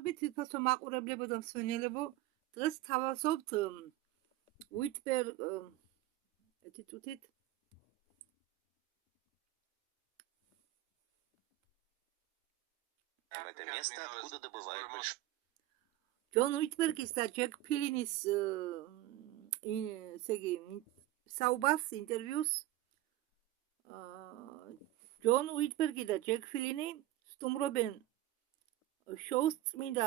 მოგესალმებით, თვითონ რომ მაყურებლებო და მსმენელებო, დღეს თავაზობთ უიტბერგ ერთი წუთით Это место, откуда добывают большой. ჯონ უიტბერგის და ჯეკ ფილინის საუბარს, ინტერვიუს. ჯონ უიტბერგი და ჯეკ ფილინი სტუმრობენ შოუს წმინდა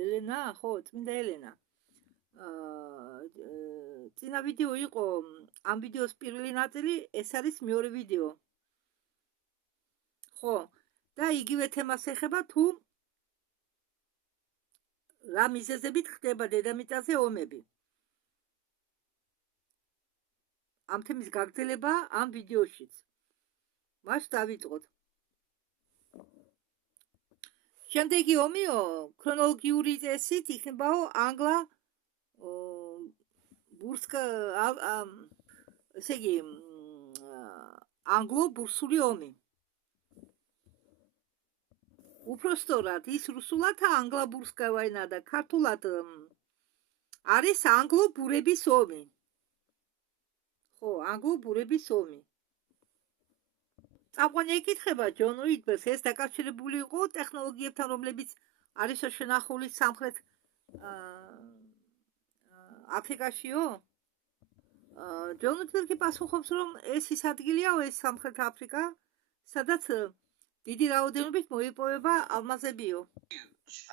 ელენა, ხო, წმინდა ელენა. წინა ვიდეო იყო, ამ ვიდეოს პირველი ნაწილი, ეს არის მეორე ვიდეო. ხო, და იგივე თემას ეხება თუ რა მიზეზებით ხდება დედამიწაზე ომები. ამ თემის გაგრძელება ამ ვიდეოშიც. მას დავიწყოთ. შემდეგი ომიო ქრონოლოგიური წესით იქნებაო ანგლა ბურსკა ესე იგი ანგლო-ბურსული ომი. უпростоრად ის რუსულად ანგლა-ბურსკაია ენა და ქართულად არის ანგლო-ბურების ომი. ხო, ანგლო-ბურების ომი. წამყვანი ეკითხება ჯონ უიტბერგს, ეს დაკავშირებული იყო ტექნოლოგიებთან, რომლებიც არის შენახული სამხრეთ აფრიკაშიო. ჯონ უიტბერგი პასუხობს, რომ ეს ის ადგილიაო, ეს სამხრეთ აფრიკა, სადაც დიდი რაოდენობით მოიპოვება ალმაზებიო.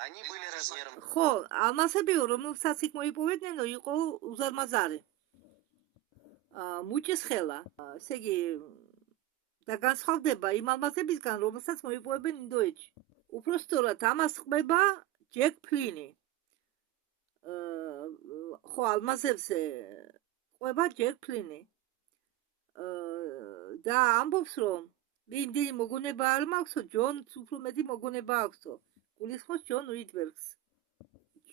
Они были размером. ხო, ალმაზებიო, რომელსაც იქ მოიპოვებდნენ, იყო უზარმაზარი. მუჭის ხელა, ესე იგი და განსხვავდება იმ ალმაზებისგან, რომელსაც მოიპოვებენ ინდოეთში. უпростоრად ამას ხმება ჯეკ ფლინი. ხო, ალმაზებზე ხმება ჯეკ ფლინი. და ამბობს, რომ იმდენი მოგონება არ მაქვსო, ჯონს უფრო მეტი მოგონება აქვსო. გულისხმობს ჯონ უიტბერგს.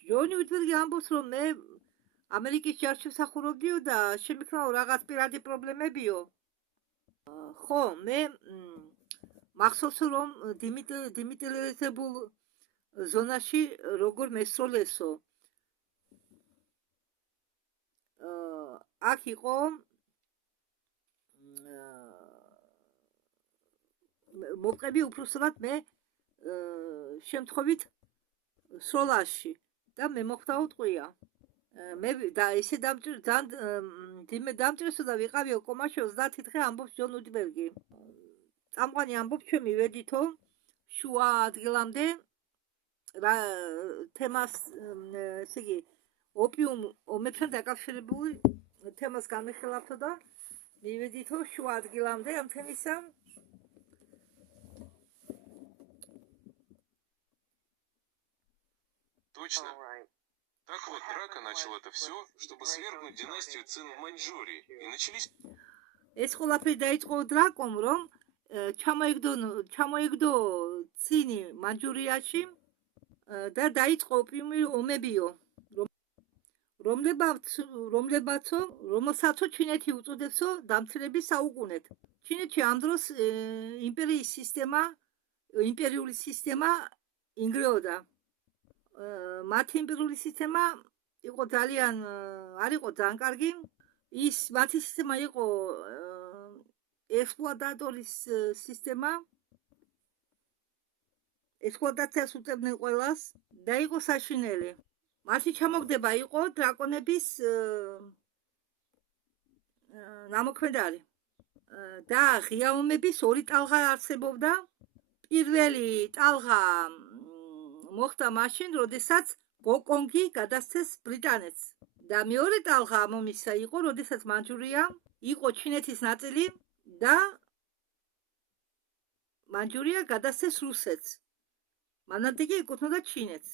ჯონ უიტბერგი ამბობს, რომ მე ამერიკის ჯარში ვსახურობდიო და შემიქნაო რაღაც პირადი პრობლემებიო. ხო, მე მახსოვს, რომ დიმიტილიზებულ ზონაში როგორ მესროლესო. აქ იყო მოვყები უпростоრად მე შემთხვევით სროლაში და მე მოხდაო ტყვია. მე და ესე დამჭრესო და ვიყავიო კომაში 30 დღე, ამბობს ჯონ უიტბერგი. წამყვანი ამბობს, ჩვენ მივედითო შუა ადგილამდე რა თემას, ესე იგი ოპიუმ ომებთან დაკავშირებული თემას განვიხილავთო და მივედითო შუა ადგილამდე ამ თემისა. Точно. Так вот, драка начал это все, чтобы свергнуть династию Цин в Маньчжурии. И начались... ეს ყველაფერი დაიწყო დრაკომ, რომ ჩამოიგდო ცინი მანჯურიაში და დაიწყო ოპიუმი ომებიო, რომელსაც ჩინეთი უწოდებსო დამცირების საუკუნედ. ჩინეთში ამ დროს იმპერიული სისტემა ინგრეოდა. მათი იმპერიული სისტემა იყო არ იყო ძალიან კარგი. მათი სისტემა იყო ექსპლუატატორის სისტემა. ექსპლუატაციას უწევდნენ ყველას და იყო საშინელი. მათი ჩამოგდება იყო დრაკონების ნამოქმედარი. და ღია ომების ორი ტალღა არსებობდა. პირველი ტალღა მოხდა მაშინ, როდესაც გოკონგი გადასცეს ბრიტანეთს. და მეორე ტალღა ამ ომისა იყო, როდესაც მანჯურია იყო ჩინეთის ნაწილი და მანჯურია გადასცეს რუსეთს. მანამდე კი ეკუთვნოდა ჩინეთს.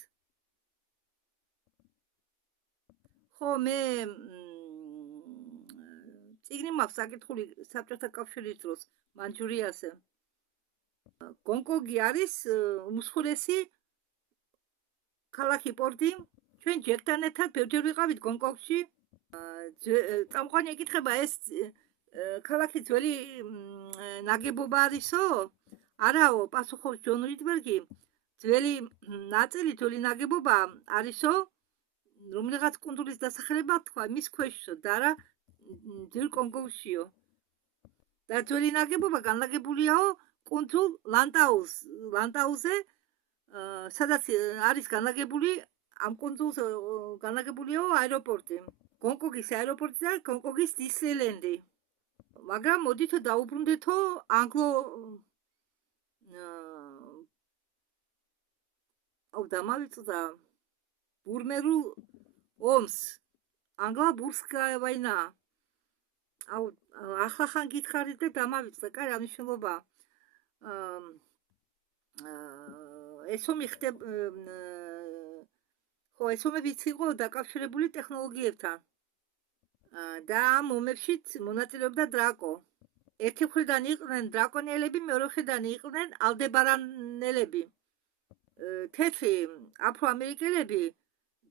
ხო, მე წიგნი მაქვს საკითხული საბჭოთა კავშირის დროს მანჯურიაზე. გონკონგი არის უმსხვილესი ქალაქი პორტი. ჩვენ ჯეკთან ერთად ბევრჯერ ვიყავით გონკონგში წამყვანი ეკითხება ეს ქალაქი ძველი ნაგებობა არისო? არაო, პასუხობს ჯონ რიდბერგი. ძველი ნაწილი, ძველი ნაგებობა არისო? რომელიღაც კუნძულის დასახელება თქვა მის ქვეშო და არა ძველ კონგოშიო. და ძველი ნაგებობა განლაგებულია კუნძულ ლანტაუზე, სადაც არის განლაგებული ამ კუნძულზე განლაგებულია აეროპორტი. გონკონგის აეროპორტი და გონკონგის დისნეილენდი. მაგრამ მოდით დაუბრუნდეთო დამავიწყდა ბურმერულ ომს. ანგლა-ბურსკაია ვაინა. ახლა გითხარით და დამავიწყდა, კაი, რა მნიშვნელობა. ეს ომი ხდება ეს ომებიც იყო დაკავშირებული ტექნოლოგიებთან. და ამ ომებშიც მონაწილეობდა დრაკო. ერთი მხრიდან იყვნენ დრაკონელები, მეორე მხრიდან იყვნენ ალდებარანელები. თეთრი აფროამერიკელები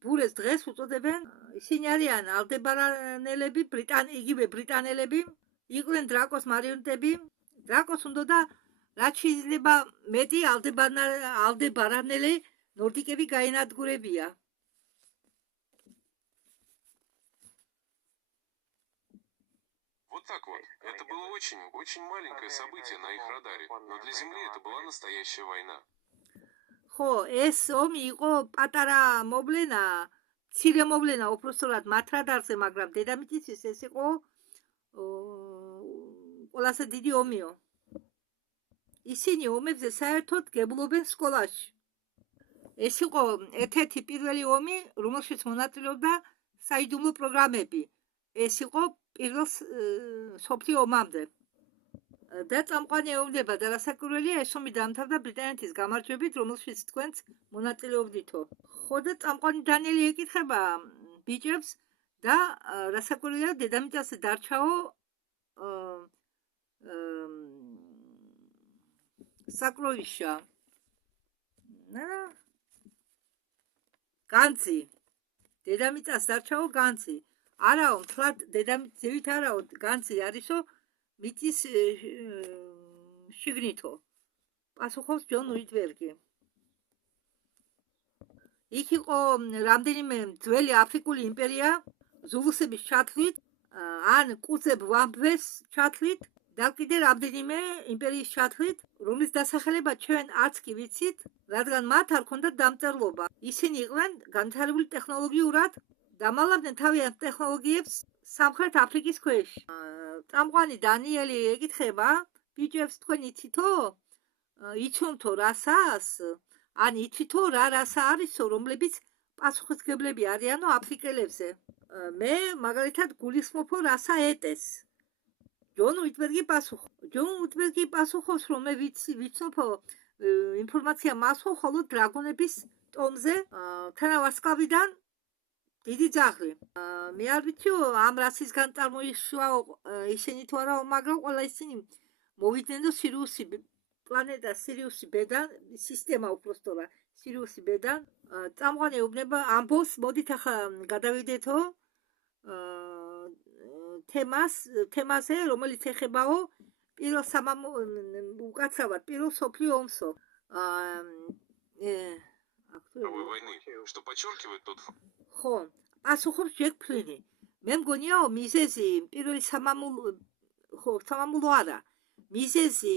ბურეს დღეს უწოდებენ, ისინი არიან ალდებარანელები, იგივე ბრიტანელები, იყვნენ დრაკოს მარიონეტები. დრაკოს უნდოდა რაც შეიძლება მეტი ალდებარანელი ნორდიკები გაენადგურებია. Вот так вот. Это было очень маленькое событие на их радаре, но для Земли это была настоящая война. ხო, ეს ომი იყო პატარა მოვლენა, მცირე მოვლენა უпростоრად მათ რადარზე, მაგრამ დედამიწისთვის ეს იყო ყველაზე დიდი ომიო. ისინი ომებზე საერთოდ გებულობენ სკოლაში. ეს იყო ერთ-ერთი პირველი ომი, რომელშიც მონაწილეობდა საიდუმლო პროგრამები. ეს იყო პირველ მსოფლიო ომამდე. და წამყვანი ეუბნება და რასაკვირველია, ეს ომი დაამთავრდა ბრიტანეთის გამარჯვებით, რომელშიც თქვენც მონაწილეობდითო. ხო და წამყვანი დანიელი ეკითხება ბიჭებს და რასაკვირველია, დედამიწაზე დარჩაო საკროიშა. განცი. დედამიწას დარჩაო განცი. არაო, მთლად დედამიწით არაო, განცი არისო მიწის შიგნითო. პასუხობს ჯონ რიდბერგი. იქ იყო რამდენიმე ძველი აფრიკული იმპერია, ზულუსების ჩათვლით, ან კუცებ ვამბეს ჩათვლით, და კიდე რამდენიმე იმპერიის ჩათვლით, რომლის დასახელება ჩვენ არც კი ვიცით, რადგან მათ არ ქონდათ დამწერლობა. ისინი იყვნენ განვითარებული ტექნოლოგიურად, დამალავდნენ თავიანთ ტექნოლოგიებს სამხრეთ აფრიკის ქვეშ. წამყვანი დანიელი ეკითხება, ბიჭებს თქვენ იცითო? იცნობთო რასას? ან იცითო რა რასა არისო, რომლებიც პასუხისმგებლები არიანო აფრიკელებზე? მე მაგალითად გულისხმობ რასა ეტეს. ჯონ რიდბერგი პასუხობს, რომ მე ვიცნობ ინფორმაცია მასვო ხოლო დრაგონების ტომზე თანავარსკვლავიდან დიდი ძაღლი. მე არ ვიცი ამ რასისგან წარმოიშვა ისინი თუ არა, მაგრამ ყველა ისინი მოვიდნენ და სირიუსი პლანეტა სირიუსი ბედან, სისტემა უпростоრა სირიუსი ბედან. წამყვანი ეუბნება ამბობს, მოდით ახლა გადავიდეთო თემაზე, რომელიც ეხებაო პირველ უკაცრავად პირველ მსოფლიო ომსო. Войны, что подчеркивает тот факт. ხო, პასუხობს ჯეკ ფლინი. მე მგონიაო მიზეზი პირველი სამამულო არა. მიზეზი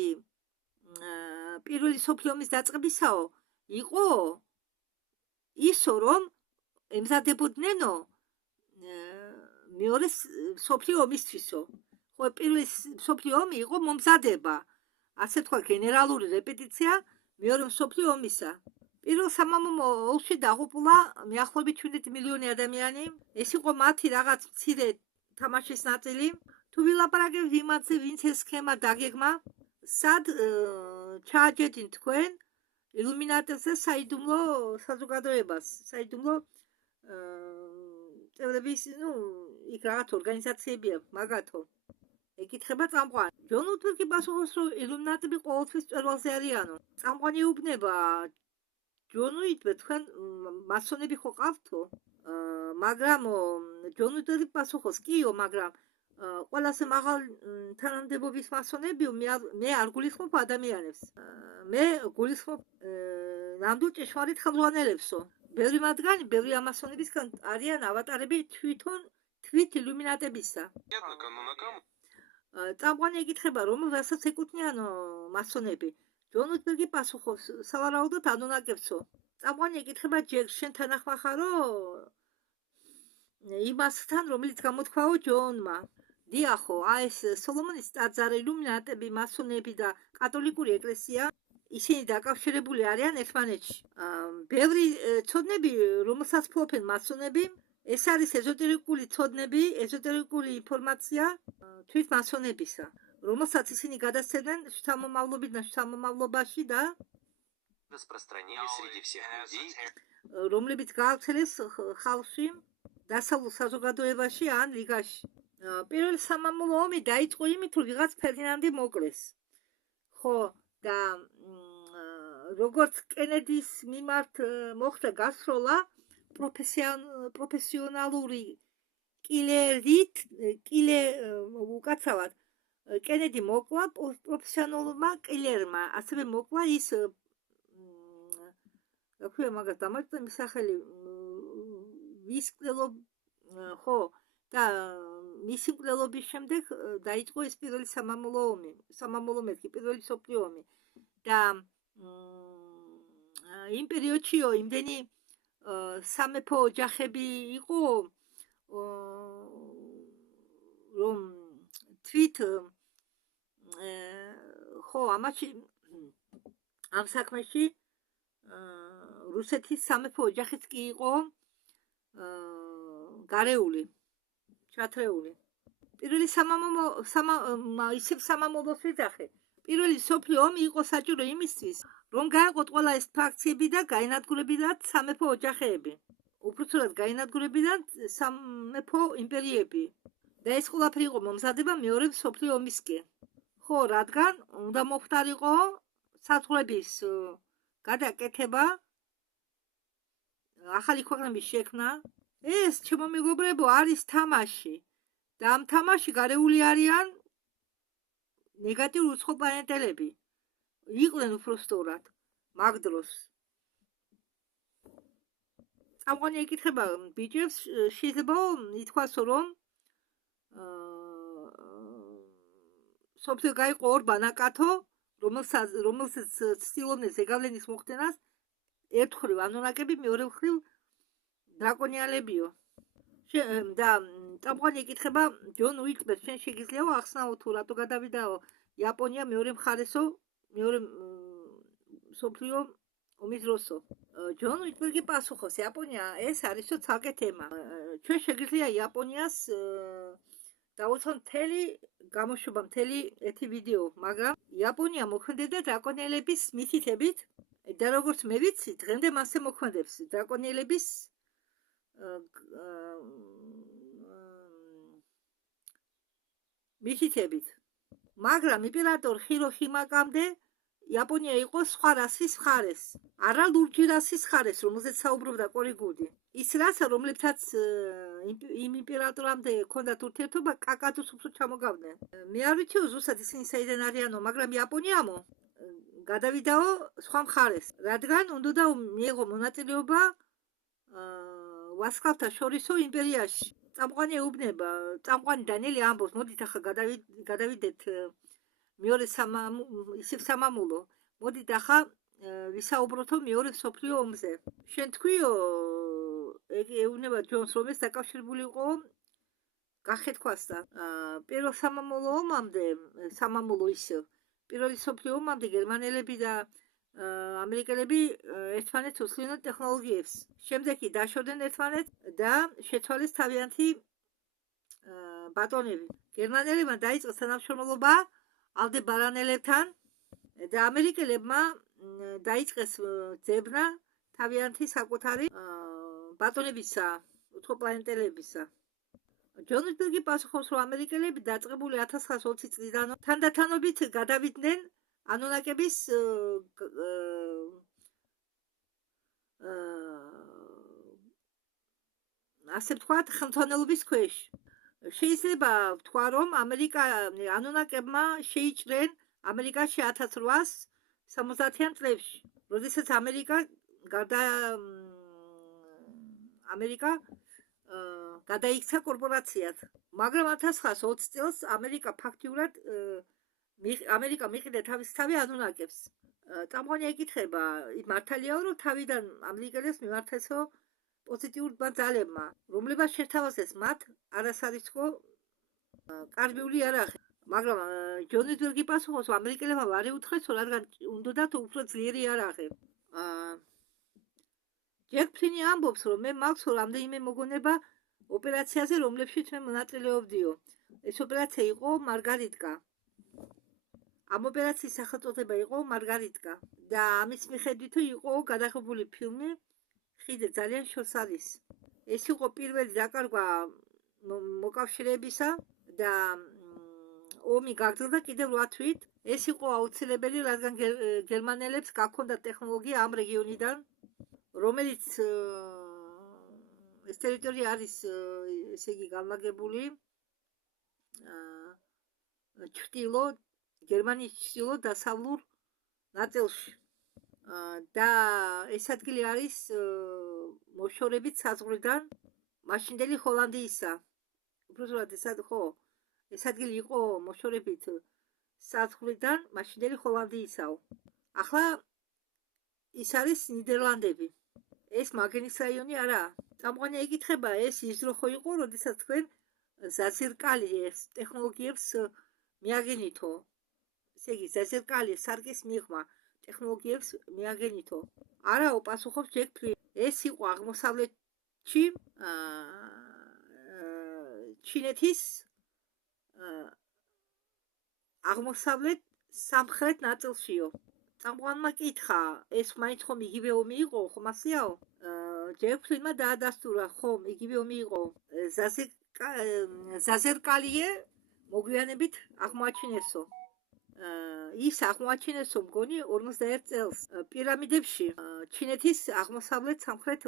პირველი მსოფლიო ომის დაწყებისაო იყო ისო, რომ ემზადებოდნენო მეორე მსოფლიო ომისთვისო. ხო, პირველი მსოფლიო ომი იყო მომზადება, ასე თქვა, გენერალური რეპეტიცია მეორე მსოფლიო ომისა. პირველ სამამულო ომში დაღუპულა მიახლოებით 17 მილიონი ადამიანი. ეს იყო მათი რაღაც მცირე თამაშის ნაწილი. თუ ვილაპარაკებთ იმაზე, ვინც ეს სქემა დაგეგმა, სად ჩააჯერდით თქვენ ილუმინატებზე საიდუმლო საზოგადოებას, საიდუმლო წევრების, იქ რაღაც ორგანიზაციებია, მაგათო. ეკითხება წამყვანი. ჯონ რიდბერგი პასუხობს, რომ ილუმინატები ყოველთვის მწვერვალზე არიანო. წამყვანი ეუბნება, ჯონ რიდბერგი, თქვენ მასონები ხო ყავთო? მაგრამ ჯონ უიტვერგი პასუხობს კიო, მაგრამ ყველაზე მაღალი თანამდებობის მასონებიო, მე არ გულისხმობ ადამიანებს. მე გულისხმობ ნამდვილ ჭეშმარიტ ხელმძღვანელებსო. ბევრი მათგანი, ბევრი ამასონებისგან არიან ავატარები თვით ილუმინატებისა. Понятно, кому на кому. წამყვანი ეკითხება, რომელსაც ეკუთვნიან მასონები. ჯონ უიტვერგი პასუხობს, სავარაუდოდ ანუნაკებსო. წამყვანი ეკითხება, ჯერ შენ თანახმა ხარო იმასთან, რომელიც გამოთქვაო ჯონმა. დიახო, ეს სოლომონის ტაძარი, ილუმინატები, მასონები და კათოლიკური ეკლესია, ისინი დაკავშირებული არიან ერთმანეთში. ბევრი ცოდნები, რომელსაც ფლობენ მასონები, ეს არის ეზოტერიკური ცოდნები, ეზოტერიკური ინფორმაცია თვით მასონებისა, რომელსაც ისინი გადასცემენ შთამომავლობიდან შთამომავლობაში და Распространили среди всех людей. რომლებიც გაავრცელეს ხალხში, დასავლურ საზოგადოებაში ან ლიგაში. პირველი სამამულო ომი დაიწყო იმით, რომ ვიღაც ფერდინანდი მოკლეს. ხო, და როგორც კენედის მიმართ მოხდა გასროლა პროფესიონალური უკაცრავად კენედი მოკლა პროფესიონალურმა კილერმა, ასევე მოკლა ის აქვე მაგას დამარცხდა მსახელი ვის მკვლელობ ხო და მისი მკვლელობის შემდეგ დაიწყო ეს პირველი სამამულო მეთქი, პირველი მსოფლიო ომი და იმ პერიოდშიო იმდენი სამეფო ოჯახები იყო, რომ თვით ხო ამაში ამ საქმეში რუსეთის სამეფო ოჯახიც კი იყო გარეული, ჩათრეული. პირველი ისევ სამამულოს ვიძახე. პირველი მსოფლიო ომი იყო საჭირო იმისთვის, რომ გაეყოთ ყველა ეს ფრაქციები და გაენადგურებინათ სამეფო ოჯახეები. უпроცურად გაენადგურებინათ სამეფო იმპერიები. და ეს ყველაფერი იყო მომზადება მეორე მსოფლიო ომისკენ. ხო, რადგან უნდა მოხდარიყო საზღვრების გადაკეთება, ახალი ქვეყნების შექმნა. ეს, ჩემო მეგობრებო, არის თამაში. და ამ თამაში გარეული არიან ნეგატიურ უცხო პლანეტელები. იყვნენ უბრალოდ მაგ დროს. წამყვანი ეკითხება ბიჭებს, შეიძლება ითქვას, რომ სოფლიო გაიყო ორ ბანაკათო, რომელსაც ცდილობდნენ ზეგავლენის მოხდენას, ერთ მხრივ ანუნაკები, მეორე მხრივ დრაკონიანებიო. და წამყვანი ეკითხება ჯონ უიტვერგს, შენ შეგიძლიაო ახსნაო თუ რატო გადავიდაო იაპონია მეორე მხარესო, მეორე მსოფლიო ომის დროსო. ჯონ უიტვერგი პასუხობს, იაპონია ეს არისო ცალკე თემა. ჩვენ შეგვიძლია იაპონიას დავუცოთ მთელი გამოშვება, მთელი ერთი ვიდეო, მაგრამ იაპონია მოქმედებდა დრაკონიელების მითითებით და როგორც მე ვიცი, დღემდე მასზე მოქმედებს დრაკონიელების მითითებით. მაგრამ იმპერატორ ჰიროჰიმაკამდე იაპონია იყო სხვა რასის მხარეს, არა ლურჯი რასის მხარეს, რომელზეც საუბრობდა კორიგუდი. ის რასა, რომლებთაც იმ იმპერატორამდე ჰქონდათ ურთიერთობა, კაკადოს უბრალოდ ჩამოგავდნენ. მე არ ვიციო ზუსტად ისინი საიდან არიანო, მაგრამ იაპონიამო გადავიდაო სხვა მხარეს, რადგან უნდა მიეღო მონაწილეობა ვასკავთა შორისო იმპერიაში. წამყვანი ეუბნება, წამყვანი დანიელი ამბობს, მოდით ახლა გადავიდეთ მეორე ისევ სამამულო. მოდით ახლა ვისაუბროთო მეორე მსოფლიო ომზე. შენ თქვიო, ეუბნება ჯონს, რომ ეს დაკავშირებული იყო გახეთქვასთან. პირველ სამამულო ომამდე, სამამულო ისევ, პირველი მსოფლიო ომამდე გერმანელები და ამერიკელები ერთმანეთს უსწრინოთ ტექნოლოგიებს. შემდეგ კი დაშორდნენ ერთმანეთს და შეცვალეს თავიანთი ბატონები. გერმანელებმა დაიწყეს თანამშრომლობა ალდებარანელებთან და ამერიკელებმა დაიწყეს ძებნა თავიანთი საკუთარი ბატონებისა, უცხოპლანეტელებისა. ჯონ უიტვერგი პასუხობს, რომ ამერიკელები დაწყებული 1920 წლიდან თანდათანობით გადავიდნენ ანუნაკების ასე ვთქვათ, ხელმძღვანელობის ქვეშ. შეიძლება ვთქვა, რომ ანუნაკებმა შეიჭრენ ამერიკაში 1870-იან წლებში, როდესაც ამერიკა გადაიქცა კორპორაციად. მაგრამ 1920 წელს ამერიკა მიყიდა თავისთავად ანუნაკებს. წამყვანი ეკითხება, მართალიაო, რომ თავიდან ამერიკელებს მიმართესო პოზიტიურმა ძალებმა, რომლებაც შეთავაზეს მათ არასარისკო კარბიული იარაღი. მაგრამ ჯონ უიტბერგი პასუხობს, რომ ამერიკელებმა არ ეუთხრესო, რადგან უნდათ უფრო ძლიერი იარაღი. ჯეკ ფლინი ამბობს, რომ მე მაქვს რამდენიმე მოგონება ოპერაციაზე, რომლებშიც მე მონაწილეობდიო. ეს ოპერაცია იყო მარგარიტკა. ამ ოპერაციის სახელწოდება იყო მარგარიტკა და ამის მიხედვით იყო გადაღებული ფილმი ხიდზე ძალიან შორს არის. ეს იყო პირველი დაკარგვა მოკავშირეებისა და ომი გაგრძელდა კიდევ 8 თვით. ეს იყო აუცილებელი, რადგან გერმანელებს გაქონდათ ტექნოლოგია ამ რეგიონიდან, რომელიც ეს ტერიტორია არის, ესე იგი, განლაგებული გერმანიის ჩრდილო-დასავლურ ნაწილში. და ეს ადგილი არის მოშორებით საზღვრიდან მაშინდელი ჰოლანდიისა. უბრალოდ ეს ადგილი იყო მოშორებით საზღვრიდან მაშინდელი ჰოლანდიისაო. ახლა ის არის ნიდერლანდები. ეს მაგენის რაიონი არაა. წამყვანი ეკითხება, ეს ის დრო ხო იყო, როდესაც თქვენ ზაზერკალი ეს ტექნოლოგიებს მიაგენითო. ესე იგი, ზაზერკალი სარკის მიღმა ტექნოლოგიებს მიაგენითო. არაო, პასუხობს ჯეკ ფლინი. ეს იყო აღმოსავლეთში ჩინეთის აღმოსავლეთ სამხრეთ ნაწილშიო. წამყვანმა კითხა, ეს მაინც ხომ იგივე ომი იყო, ხომ ასეაო? ჯეკ ფლინმა დაადასტურა, ხომ იგივე ომი იყო. ზაზერკალიე მოგვიანებით აღმოაჩინესო. ის აღმოაჩინესო მგონი 51 წელს პირამიდებში ჩინეთის აღმოსავლეთ სამხრეთ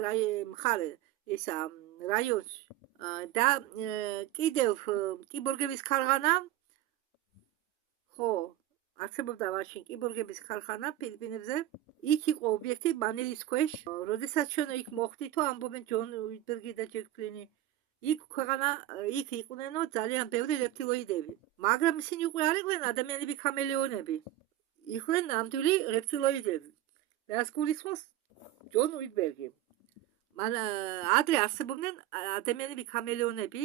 მხარე ესა რაიონში. და კიდევ კიბორგების ქარხანა, ხო, არსებობდა მაშინ კიბორგების ქარხანა ფილიპინებზე. იქ იყო ობიექტი მანილის ქვეშ. როდესაც ჩვენ იქ მოხვდითო, ამბობენ ჯონ უიტბერგი და ჯეკ ფლინი. იქ იყვნენ ძალიან ბევრი რეპტილოიდები. მაგრამ ისინი უკვე არ იყვნენ ადამიანები ქამელეონები. იყვნენ ნამდვილი რეპტილოიდები. რას გულისხმობს ჯონ უიტბერგი. ადრე არსებობდნენ ადამიანები ქამელეონები,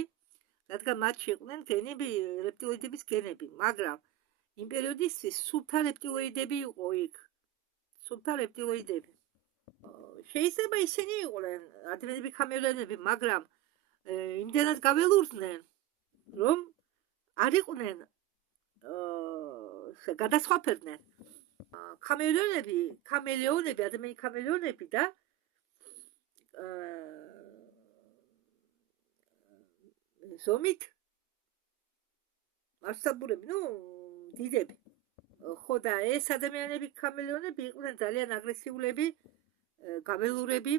რადგან მათში იყვნენ გენები, რეპტილოიდების გენები, მაგრამ იმ პერიოდისთვის სუფთა რეპტილოიდები იყო იქ. სუფთა რეპტილოიდები. შეიძლება ისინი იყვნენ ადამიანები ქამელეონები, მაგრამ იმდენად გაველურდნენ, რომ არ იყვნენ გადასხვაფერდნენ. ქამელეონები, ადამიანი ქამელეონები და ზომით მასშტაბურები, დიდები. ხო და ეს ადამიანები ქამელეონები იყვნენ ძალიან აგრესიულები, გაველურები,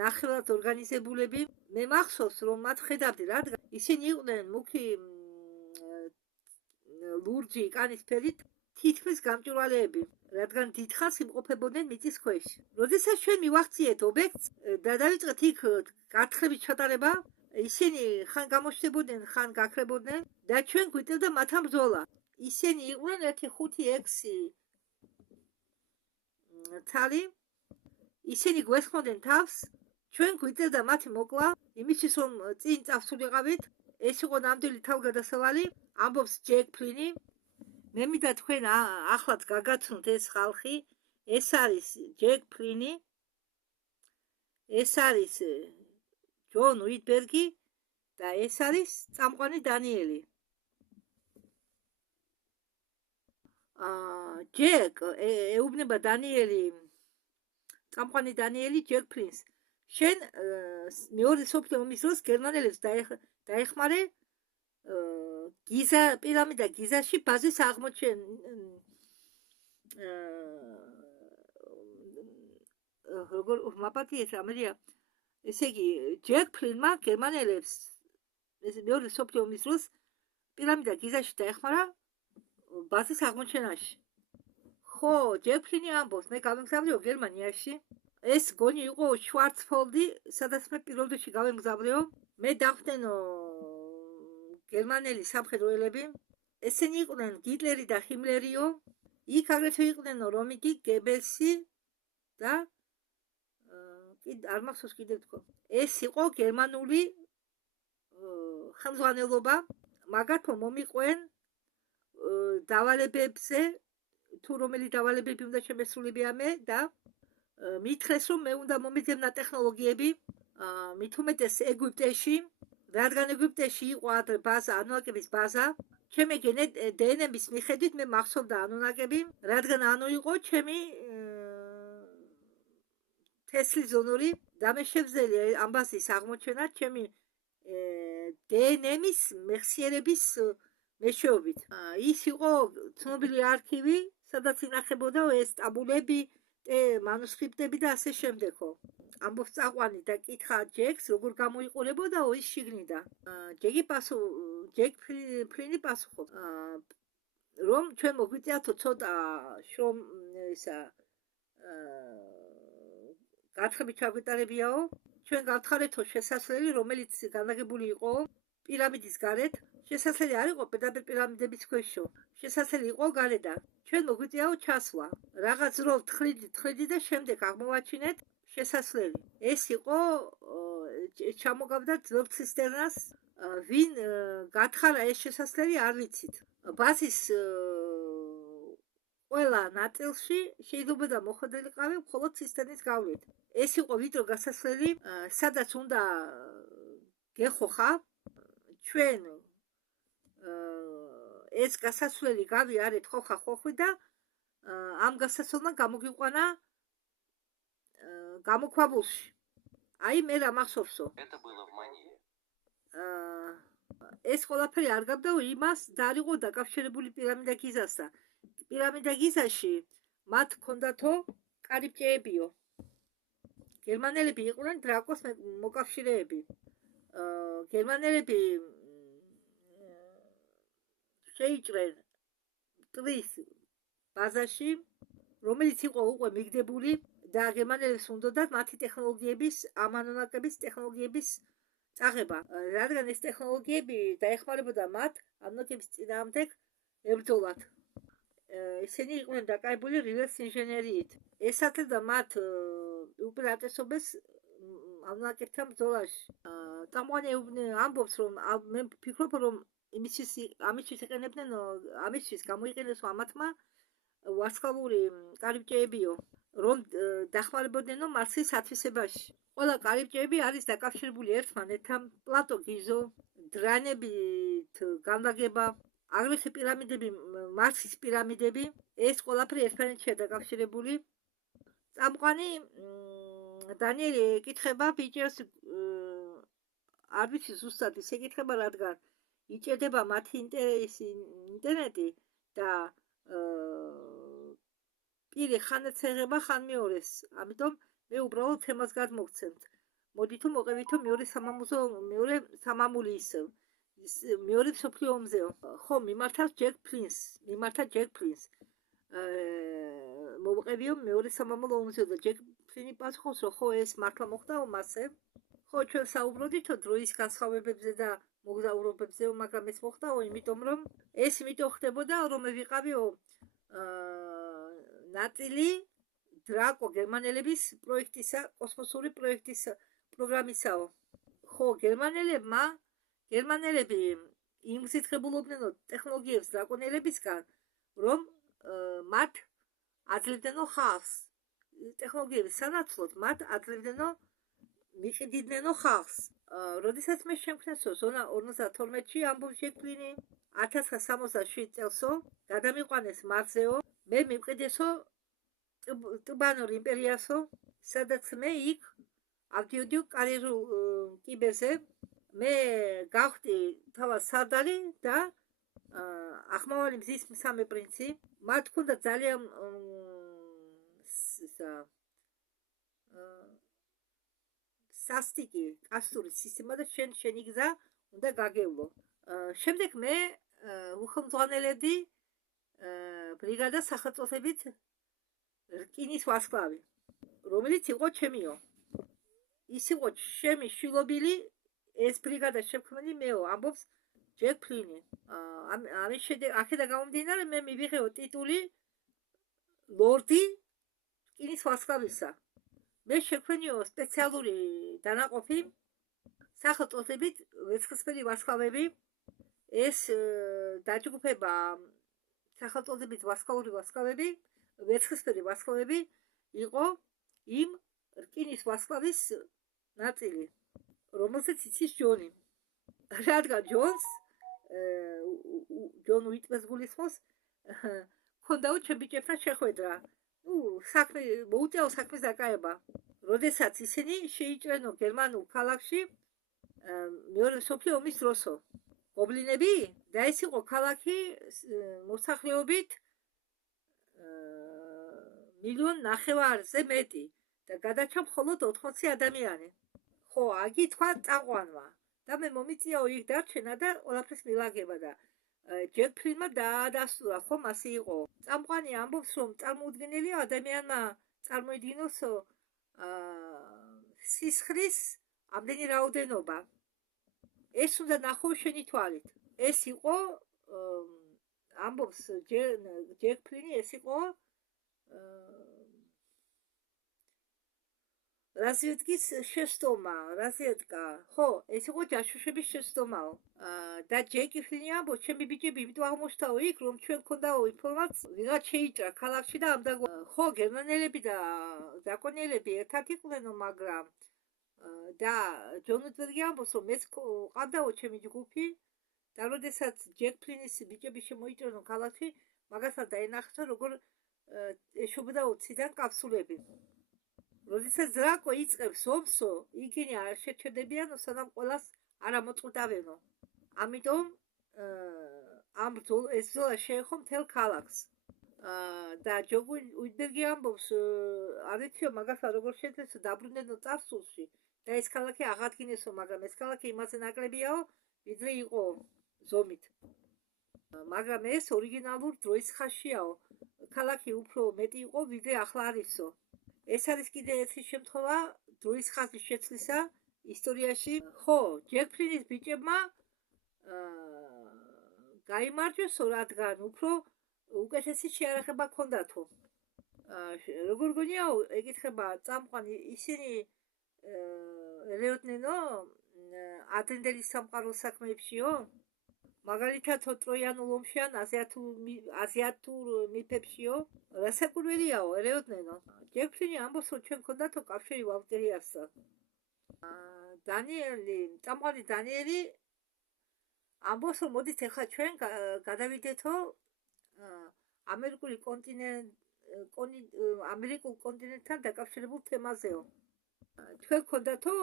ნახევრად ორგანიზებულები. მე მახსოვს, რომ მათ ხედავდი, რადგან ისინი იყვნენ მუქი ლურჯი კანისფერით, თითქმის გამჭვირვალეები, რადგან დიდხანს იმყოფებოდნენ მიწის ქვეშ. როდესაც ჩვენ მივახციეთ ობიექტს და დავიწყეთ იქ გათხრების ჩატარება, ისინი ხან გამოჩნდებოდნენ, ხან გაქრებოდნენ და ჩვენ გვიწევდა მათთან ბრძოლა. ისინი იყვნენ 1-5-6 თალი, ისინი გვესხმოდნენ თავს, ჩვენ გვიწევდა მათი მოკლა, იმისთვის რომ წინ წავსულიყავით. ეს იყო ნამდვილი თავგადასავალი, ამბობს ჯეკ ფლინი. მე მინდა თქვენ ახლად გაგაცნოთ ეს ხალხი. ეს არის ჯეკ ფლინი, ეს არის ჯონ უიტბერგი და ეს არის წამყვანი დანიელი. ჯეკ ეუბნება დანიელი, წამყვანი დანიელი ჯეკ ფლინს. შენ მეორე მსოფლიო ომის დროს გერმანელებს დაეხმარე პირამიდა გიზაში ბაზის აღმოჩენ როგორ მაპატიეთ ამერია ესე იგი, ჯეკ ფლინმა გერმანელებს ეს მეორე მსოფლიო ომის დროს პირამიდა გიზაში დაეხმარა ბაზის აღმოჩენაში. ხო, ჯეკ ფლინი ამბობს, მე გავემგზავრეო გერმანიაში. ეს გონი იყო შვარცფოლდი, სადაც მე პირველ რიგში გავემგზავრეო. მე დავხდენო გერმანელი სამხედროელები. ესენი იყვნენ გიტლერი და ჰიმლერიო. იქ აგრეთვე იყვნენ რომიკი, გებელსი და არ მახსოვს კიდევ თქო. ეს იყო გერმანული ხელმძღვანელობა, მაგათ მომიყვენ დავალებებზე, თუ რომელი დავალებები უნდა შემესრულებია მე და მითხრეს, რომ მე უნდა მომიძებნა ტექნოლოგიები, მით უმეტეს ეგვიპტეში, რადგან ეგვიპტეში იყო ადრე ბაზა, ანუნაკების ბაზა. ჩემი დნმ-ის მიხედვით მე მახსოვდა ანუნაკები, რადგან ანუ იყო ჩემი თესლი ზონური და მე შევძელი ამ ბაზის აღმოჩენა ჩემი დნმ-ის მეხსიერების მეშვეობით. ის იყო ცნობილი არქივი, სადაც ინახებოდა ეს ტაბულები, მანუსკრიპტები და ასე შემდეგო. ამბობს წაყვანი და კითხა ჯეკს, როგორ გამოიყურებოდა ის შიგნიდან. ჯეკ ფლინი პასუხობს, რომ ჩვენ მოგვიწევთ ცოტა შრომ ისა გათხრებით ჩაგვეტარებიაო, ჩვენ გავთხარეთო შესასვლელი, რომელიც განლაგებული იყო პირამიდის გარეთ. შესასვლელი არ იყო პირდაპირ პირამიდების ქვეშო. შესასვლელი იყო გარედან. ჩვენ მოგვიწეაო ჩასვლა. რაღაც დრო თხრიდი და შემდეგ აღმოვაჩინეთ შესასვლელი. ეს იყო ჩამოგავდა ძველ ცისტერნას, ვინ გათხარა ეს შესასვლელი არ ვიცით. ბაზის ყველა ნაწილში შეიძლება მოხდელიყავი მხოლოდ ცისტერნის გავლით. ეს იყო ვიდრო გასასვლელი, სადაც უნდა გეხოხა ჩვენ ეს გასასვლელი გავიარეთ ხოხვი და ამ გასასვლელმა გამოგიყვანა გამოქვაბულში. აი მე რა მახსოვსო. Это было в Маниле. ეს ყველაფერი არ გავდაო იმას და არ იყო დაკავშირებული პირამიდა გიზასთან. პირამიდა გიზაში მათ ჰქონდათო კარიბჭეებიო. გერმანელები იყვნენ დრაკოს მოკავშირეები. გერმანელები შეიჭრენ ტრის ბაზაში, რომელიც იყო უკვე მიგდებული და გერმანელებს უნდათ მათი ტექნოლოგიების, ამანონაკების ტექნოლოგიების წაღება. რადგან ეს ტექნოლოგიები დაეხმარებოდა მათ ამონაკების წინააღმდეგ ებრძოლათ. ესენი იყვნენ დაკავებული რივერს ინჟინერიით. ეს ატლდა მათ უპირატესობას ამონაკებთან ბრძოლაში. წამყვანი ამბობს, რომ მე ვფიქრობ, რომ ამისთვის იყენებდნენ, ამისთვის გამოიყენეს ამათმა ვარსკვლავური კარიბჭეებიო, რომ დახმარებოდნენ მარსის ათვისებაში. ყველა კარიბჭეები არის დაკავშირებული ერთმანეთთან, პლატო გიზო, დრანებით განლაგება, აგრეთვე პირამიდები, მარსის პირამიდები, ეს ყველაფერი ერთმანეთშია დაკავშირებული. წამყვანი დანიელი ეკითხება ბიჭებს, არ ვიცი ზუსტად ის ეკითხება, რადგან იჭერდება მათი ინტერნეტი და პირი ხან ეცეღება, ხან მეორეს. ამიტომ მე უბრალოდ თემას გადმოგცემთ. მოდითო მოყევითო მეორე სამამული ისე მეორე მსოფლიო ომზეო. ხო, მიმართავს ჯეკ ფლინს. მოვყევიო მეორე სამამულო ომზეო და ჯეკ ფლინი პასუხობს, რომ ხო ეს მართლა მოხდაო მასე. ხო, ჩვენ საუბრობდითო დროის განსხვავებებზე და მოგზაურობებზეო, მაგრამ ეს მოხდაო, იმიტომ რომ ეს იმიტომ ხდებოდა, რომ მე ვიყავიო ნაწილი დრაკო გერმანელების პროექტისა, კოსმოსური პროექტის პროგრამისაო. ხო, გერმანელები იმზითხებულობდნენო ტექნოლოგიებს დრაკონელებისგან, რომ მათ აძლევდნენო ხალხს. ტექნოლოგიების სანაცვლოდ მათ აძლევდნენო მიყიდიდნენო ხალხს. როდესაც მე შემქმნესო ზონა 52-ში ამბობს ჯეკ ფლინი 1967 წელსო გადამიყვანეს მარსზეო, მე მივყიდესო ტუბანურ იმპერიასო, სადაც მე იქ ავდიოდი კარიერულ კიბეზე, მე გავხდი თავად სარდალი და ახმოვანი მზის მესამე პრინცი. მათ ჰქონდა ძალიან სასტიკი კასტურის სისტემა და შენი გზა უნდა გაგევლო. შემდეგ მე უხელმძღვანელედი ბრიგადა სახელწოდებით რკინის ვარსკვლავი, რომელიც იყო ჩემიო. ის იყო ჩემი შვილობილი, ეს ბრიგადა შემქმნელი მეო, ამბობს ჯეკ ფლინი. ამის შემდეგ აქედან გამომდინარე მე მივიღეო ტიტული ლორდი რკინის ვარსკვლავისა. მე შექმნიო სპეციალური დანაყოფი სახელწოდებით ვერცხლისფერი ვარსკვლავები. ეს დაჯგუფება სახელწოდებით ვარსკვლავური ვარსკვლავები, ვერცხლისფერი ვარსკვლავები იყო იმ რკინის ვარსკვლავის ნაწილი, რომელზეც იცის ჯონი. რადგან ჯონ უიტმენს გულისხმობს, ჰქონდაო ჩემ ბიჭებთან შეხვედრა. საქმე მოუწეო საქმის დაკავება. როდესაც ისინი შეიჭრენო გერმანულ ქალაქში მეორე მსოფლიო ომის დროსო. გობლინები და ეს იყო ქალაქი მოსახლეობით 1,5 მილიონზე მეტი და გადაჭა მხოლოდ 80 ადამიანი. ხო, აგი თქვა წაყვანვა და მე მომიწიაო იქ დარჩენა და ყველაფერს მილაგება და ჯეკ ფლინმა დაადასტურა, ხომ ასე იყო. წამყვანი ამბობს, რომ წარმოუდგენელია ადამიანმა წარმოიდგინოს სისხლის ამდენი რაოდენობა. ეს უნდა ნახო შენი თვალით. ეს იყო ამბობს ჯეკ ფლინი, ეს იყო რაზვედკის შეცდომა, რაზვედკა. ხო, ეს იყო ჯაშუშების შეცდომაო. და ჯეკი ფლინი ამბობს, ჩემი ბიჭები იმიტომ აღმოჩნდაო იქ, რომ ჩვენ გქონდაო ინფორმაცია, ვიღაც შეიჭრა ქალაქში და ამდაგო. ხო, გერმანელები და დაკონიელები ერთად იყვნენ, მაგრამ და ჯონ უიტბერგი ამბობს, რომ მეც ყავდაო ჩემი ჯგუფი და როდესაც ჯეკ ფლინის ბიჭები შემოიჭრნენ ქალაქში, მაგასაც დაენახა, როგორ ეშვებოდა ოციდან კაფსულები. როდესაც ზრაკო იწყებს ომსო, იგინი არ შეჩერდებიანო, სანამ ყველას არ ამოწყდავენო. ამიტომ ამ ეს ბრძოლა შეეხო მთელ ქალაქს. და ჯონ უიტბერგი ამბობს, არ იციო მაგასა როგორ შეძლეს დაბრუნდნენო წარსულში და ეს ქალაქი აღადგინესო, მაგრამ ეს ქალაქი იმაზე ნაკლებიაო, ვიდრე იყო ზომით. მაგრამ ეს ორიგინალურ დროის ხაშიაო. ქალაქი უფრო მეტი იყო, ვიდრე ახლა არისო. ეს არის კიდე ერთი შემთხვევა დროის ხაზის შეცვლისა ისტორიაში. ხო, ჯეკ ფლინის ბიჭებმა გაიმარჯვესო, რადგან უფრო უკეთესი შეარაღება ჰქონდათო. როგორ გონიაო, ეკითხება წამყვანი, ისინი ელეოდნენ ადრინდელი სამყაროს საქმეებშიო? მაგალითად ტროიანულ ომში ან აზიათურ მიფებშიო? რასაკვირველიაო, ელეოდნენო. ჯეკ ფლინი ამბობს, რომ ჩვენ გქონდათო კავშირი ვალტერიასთან. წამყვანი დანიელი ამბობს, რომ მოდით ახლა ჩვენ გადავიდეთო ამერიკულ კონტინენტთან დაკავშირებულ თემაზეო. თქვენ გქონდათო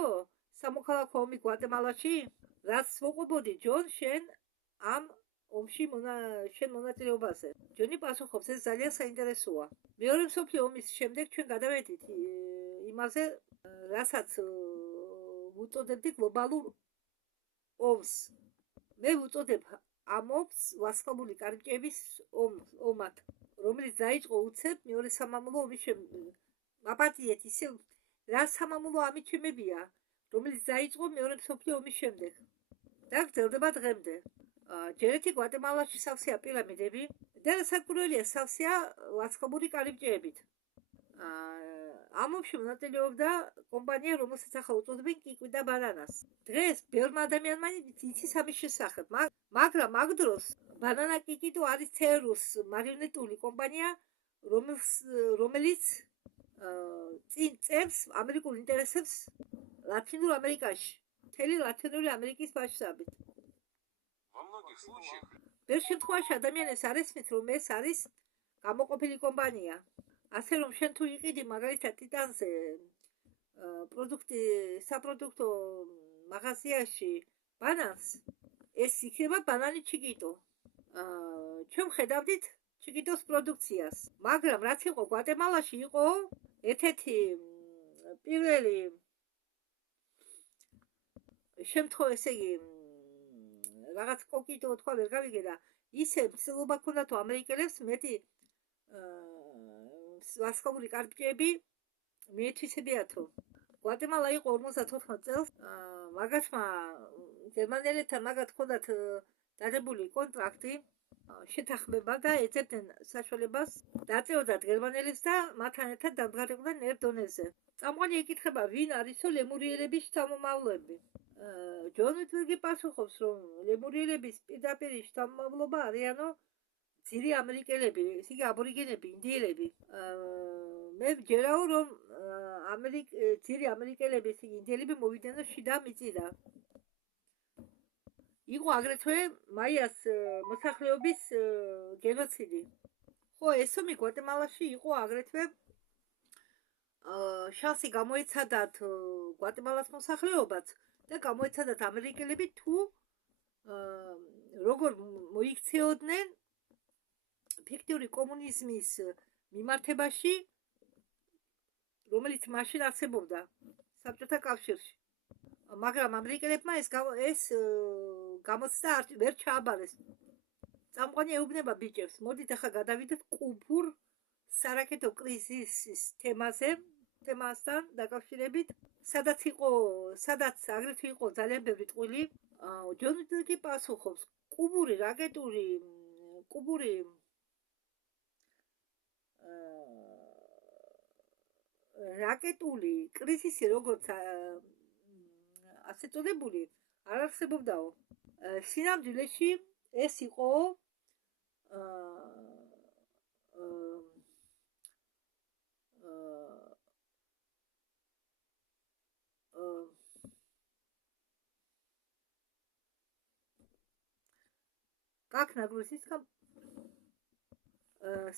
სამოქალაქო ომი გვატემალაში? რაც მოყვებოდი ჯონ შენ ამ ომში შენ მონაწილეობაზე. ჯონი პასუხობს, ეს ძალიან საინტერესოა. მეორე მსოფლიო ომის შემდეგ ჩვენ გადავედით იმაზე, რასაც ვუწოდებდი გლობალურ ომს. მე ვუწოდებ ამ ომს ვარსკვლავური კარიბჭეების ომად, რომელიც დაიწყო უცებ მეორე სამამულო ომის შემდეგ. მაპატიეთ ისე რა სამამულო ამიჩემებია, რომელიც დაიწყო მეორე მსოფლიო ომის შემდეგ და გრძელდება დღემდე. ჯერეთი გვატემალაში სავსეა პირამიდები და საკვირველია სავსეა ვარსკვლავური კარიბჭეებით. ამ ომში მონაწილეობდა კომპანია, რომელსაც ახლა უწოდებენ კიკვი და ბანანას. დღეს ბევრმა ადამიანმა იცის ამის შესახებ, მაგრამ აქ დროს ბანანა კიკიტო არის ცერუს მარიონეტული კომპანია, რომელიც წინ წერს ამერიკულ ინტერესებს ლათინურ ამერიკაში, მთელი ლათინური ამერიკის მასშტაბით. Во многих случаях ბევრ შემთხვევაში ადამიანებს არ ესმით, რომ ეს არის გამოყოფილი კომპანია. ასე რომ შენ თუ იყიდი მაგალითად ტიტანზე საპროდუქტო მაღაზიაში ბანანს, ეს იქნება ბანანი ჩიკიტო. ჩვენ ხედავდით ჩიკიტოს პროდუქციას, მაგრამ რაც იყო გვატემალაში, იყო ერთ-ერთი პირველი შემთხვევა ესე იგი რაღაც კონკრეტულად თქვა ვერ გავიგე და ისე ცდილობა ქონდა თუ ამერიკელებს მეტი ვარსკვლავური კარიბჭეები მიეთვისებიათო. გვატემალა იყო 54 წელს მაგათმა გერმანელებთან მაგათ ჰქონდათ დადებული კონტრაქტი შეთანხმება და ეძებდნენ საშუალებას დაწეოდათ გერმანელებს და მათთან ერთად დამდგარიყვნენ ერთ დონეზე. წამყვანი ეკითხება, ვინ არისო ლემურიელების შთამომავლები? ჯონ ვიტბერგი პასუხობს, რომ ლემურიელების პირდაპირ შთამომავლობა არიანო ძირი ამერიკელები, ისე იგი აბორიგენები, ინდიელები. მე ვჯერაო, რომ ძირი ამერიკელები, ისე იგი ინდიელები მოვიდნენ შიდა მიწიდან. იყო აგრეთვე მაიას მოსახლეობის გენოციდი. ხო, ესომი გვატემალაში იყო აგრეთვე შანსი გამოეცადათ გვატემალას მოსახლეობაც და გამოეცადათ ამერიკელები თუ როგორ მოიქცეოდნენ ფიქტიური კომუნიზმის მიმართებაში, რომელიც მაშინ არსებობდა საბჭოთა კავშირში. მაგრამ ამერიკელებმა ეს გამოცდა ვერ ჩააბარეს. წამყვანი ეუბნება ბიჭებს, მოდით ახლა გადავიდეთ კუბურ სარაკეტო კრიზისის თემასთან დაკავშირებით, სადაც აგრეთვე იყო ძალიან ბევრი ტყუილი. ჯონ ვიტბერგი პასუხობს, კუბური რაკეტული კრიზისი, როგორც ასე წოდებული, არ არსებობდაო. სინამდვილეში ეს იყო как нагрузить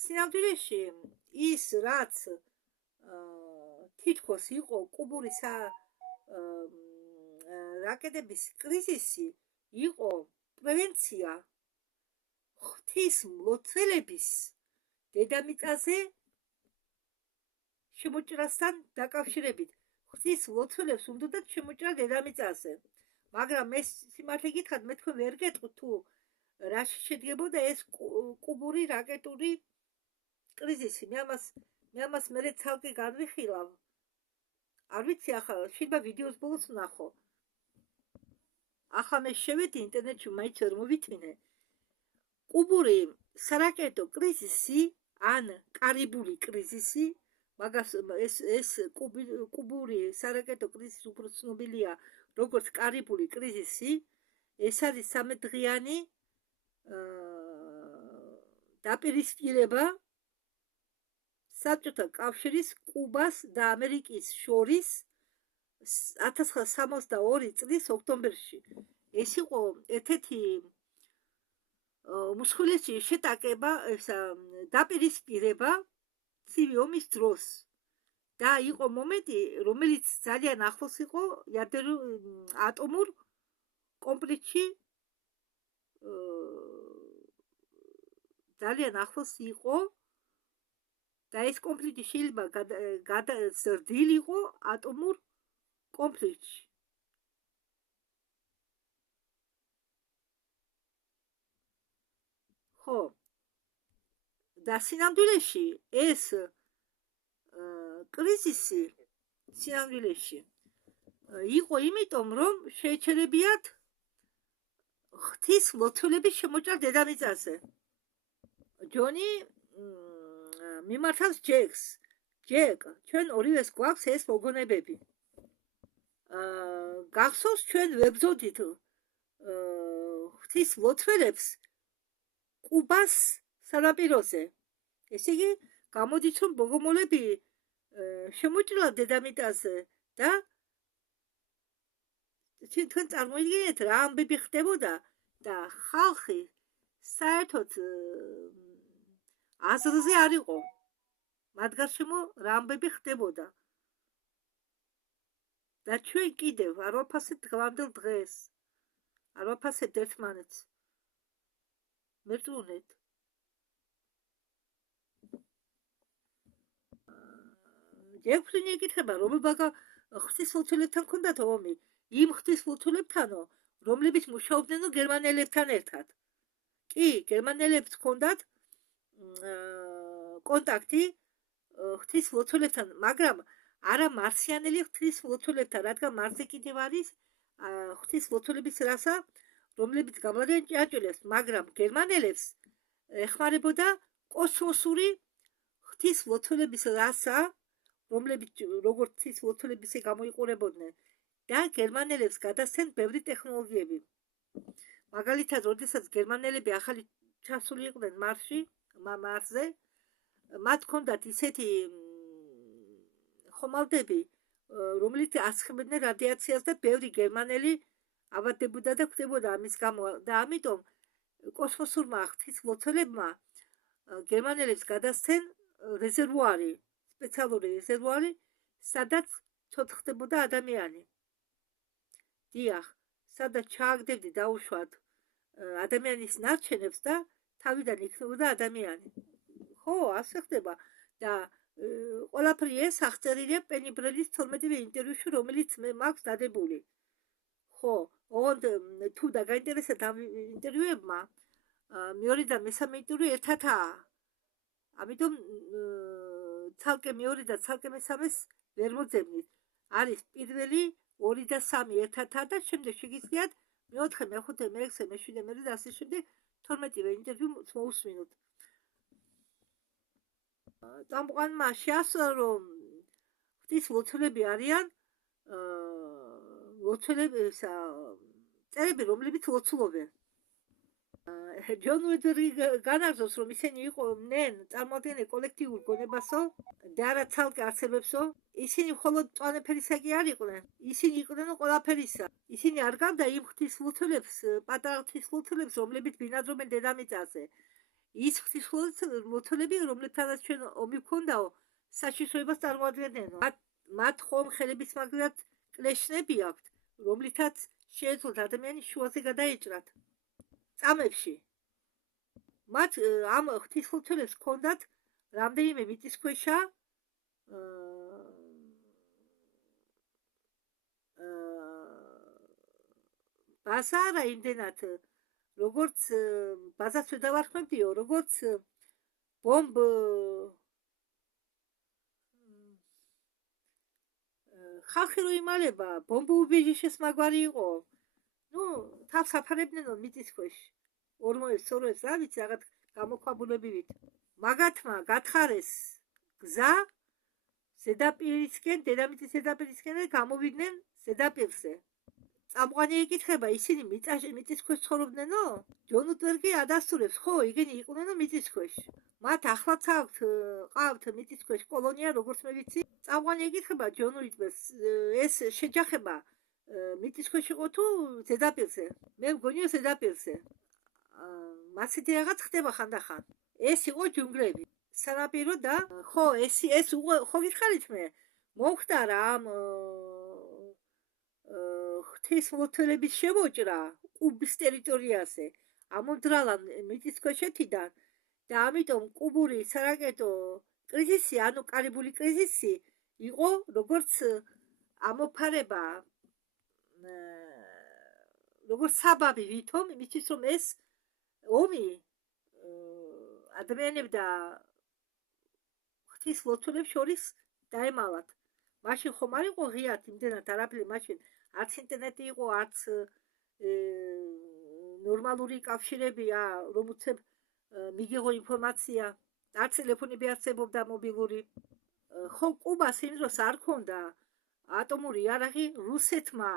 სინამდვილეში ის რაც თითქოს იყო კუბური რაკეტების კრიზისი, იყო პრევენცია ღვთისმლოცველების დედამიწაზე შემოჭრასთან დაკავშირებით. ღვთისმლოცველებს უნდათ შემოჭრა დედამიწაზე, მაგრამ ეს სიმართლე გითხრათ, მე თქვენ ვერ გეტყვით თუ რაში შედგებოდა ეს კუბური რაკეტული კრიზისი. მე ამას მერე ცალკე განვიხილავ. არ ვიცი, ახლა შეიძლება ვიდეოს ბოლოს ვნახო. ახლა მე შევედი ინტერნეტში, მაინც ვერ მოვითმინე. კუბური სარაკეტო კრიზისი ან კარიბული კრიზისი, მაგას ეს კუბური სარაკეტო კრიზისი უფრო ცნობილია როგორც კარიბული კრიზისი, ეს არის 13 დღიანი დაპირისპირება საბჭოთა კავშირის, კუბას და ამერიკის შორის 1962 წლის ოქტომბერში. ეს იყო ერთ-ერთი უმსხვილესი შეტაკება, დაპირისპირება ცივი ომის დროს. და იყო მომენტი, რომელიც ძალიან ახლოს იყო ატომურ კომპლექსში, ძალიან ახლოს იყო და ეს კონფლიქტი შეიძლება გადაზრდილიყო ატომურ კონფლიქტში. ხო, და სინამდვილეში ეს კრიზისი სინამდვილეში იყო იმიტომ, რომ შეეჩერებიათ ღვთისმლოცველების შემოჭრა დედამიწაზე. ჯონი მიმართავს ჯეკს. ჯეკ, ჩვენ ორივეს გვაქვს ეს მოგონებები. გახსოვს, ჩვენ ვებრძოდით ღვთისმლოცველებს კუბას სანაპიროზე. ესე იგი, გამოდის, რომ ბოგომოლები შემოჭრა დედამიწაზე და თქვენ წარმოიდგინეთ, რა ამბები ხდებოდა და ხალხი საერთოდ აზრზე არ იყო. მათ გარშემო რა ამბები ხდებოდა. და ჩვენ კიდევ არ ვაფასებთ დღევანდელ დღეს. არ ვაფასებთ ერთმანეთს. მერწმუნეთ. ჯეფრინი ეკითხება, რომ ღვთისმლოცველებთან ჰქონდათ ომი. იმ ღვთისმლოცველებთანო, რომლებიც მუშაობდნენო გერმანელებთან ერთად. კი, გერმანელებს ჰქონდათ კონტაქტი ღვთისმლოცველებთან, მაგრამ არა მარსიანელი ღვთისმლოცველებთან, რადგან მარსზე კიდევ არის ღვთისმლოცველების რასა, რომლებიც გავლადიან ჭიანჭველებს, მაგრამ გერმანელებს ეხმარებოდა კოსმოსური ღვთისმლოცველების რასა, რომლებიც როგორც ღვთისმლოცველები გამოიყურებოდნენ და გერმანელებს გადასცენ ბევრი ტექნოლოგიები. მაგალითად, როდესაც გერმანელები ახალი ჩასული იყვნენ მარსზე, მათ ჰქონდათ ისეთი ხომალდები, რომლით ასხებდნენ რადიაციას და ბევრი გერმანელი ავადდებოდა და ხვდებოდა ამის გამო და ამიტომ კოსმოსურმა ღვთისმლოცველებმა გერმანელებს გადასცენ რეზერვუარი, სპეციალური რეზერვუარი, სადაც ცოცხლდებოდა ადამიანი. დიახ, სადაც ჩააგდებდი დაუშვათ ადამიანის ნარჩენებს და თავიდან იქნებოდა ადამიანი. ხო, ასე ხდება და ყველაფერი ეს აღწერილია პენი-ბრელის 12-ვე ინტერვიუში, რომელიც მე მაქვს დადებული. ხო, ოღონდ თუ დაგაინტერესებთ ამ ინტერვიუებმა, მეორე და მესამე ინტერვიუ ერთადაა. ამიტომ ცალკე მეორე და ცალკე მესამეს ვერ მოძებნით. არის პირველი, 2 და 3 ერთადაა და შემდეგ შეგიძლიათ მე-4, მე-5, მე-6, მე-7, მე-8 და ასე შემდეგ 12-ვე ინტერვიუს მოусმინოთ. წამყვანმა შეასრულა, რომ ღვთისმლოცველები არიან წერები, რომლებიც ლოცულობენ. ჯონ უიტბერგი განაგრძობს, რომ ისინი იყვნენ წარმოადგენენ კოლექტიურ გონებასო და არა ცალკე არსებებსო. ისინი მხოლოდ მწვანე ფერისაკი არ იყვნენ, ისინი იყვნენ ყველაფერისა. ისინი არ გავდა იმ ღვთისმლოცველებს, პატარა ღვთისმლოცველებს, რომლებიც ბინადრობენ დედამიწაზე. ის ღვთისმლოცველები, რომლებთანაც ჩვენ ომი გვქონდაო, საშიშროებას წარმოადგენენ. მათ ხომ ხელების მაგრად კლეშნები აქვთ, რომლითაც შეეძლოთ ადამიანის შუაზე გადაეჭრათ. წამებში. მათ ამ ღვთისმლოცველებს ჰქონდათ რამდენიმე მიწისქვეშა ბაზა არა იმდენად, როგორც ბაზას ვერ დავარქმევდიო, როგორც ბომბ ხალხი რო იმალება, ბომბოუბეჟიშეს მაგვარი იყო. თავს აფარებდნენო მიწისქვეშ. ორმოებს, სოროებს, რა ვიცი, რაღაც გამოქვაბულებივით. მაგათმა გათხარეს გზა ზედაპირისკენ, დედამიწის ზედაპირისკენ და გამოვიდნენ ზედაპირზე. წამყვანი ეკითხება, ისინი მიწისქვეშ ცხოვრობდნენო? ჯონ უიტბერგი ადასტურებს, ხო, იგენი იყვნენო მიწისქვეშ. მათ ახლაც ყავთ მიწისქვეშ კოლონია, როგორც მე ვიცი. წამყვანი ეკითხება ჯონ უიტბერგს, ეს შეჯახება მიწისქვეშ იყო თუ ზედაპირზე? მე მგონია ზედაპირზე. მასეთი რაღაც ხდება ხანდახან. ეს იყო ჯუნგლები. სანაპირო და ხო, ეს ხო გითხარით მე? მოხდა ამ ღვთისმლოცველების შემოჭრა კუბის ტერიტორიაზე, ამომძრალა მიწისქვეშეთიდან და ამიტომ კუბური სარაკეტო კრიზისი, ანუ კარიბული კრიზისი იყო როგორც ამოფარება, როგორც საბაბი ვითომ იმისთვის, რომ ეს ომი ადამიანებს და ღვთისმლოცველებს შორის დაემალათ. მაშინ ხომ არ იყო ღიად იმდენად არაფერი, მაშინ არც ინტერნეტი იყო, არც ნორმალური კავშირებია, რომ უცებ მიგიღო ინფორმაცია, არც ტელეფონები არსებობდა მობილური. ხო, კუბას იმ დროს არ ქონდა ატომური იარაღი, რუსეთმა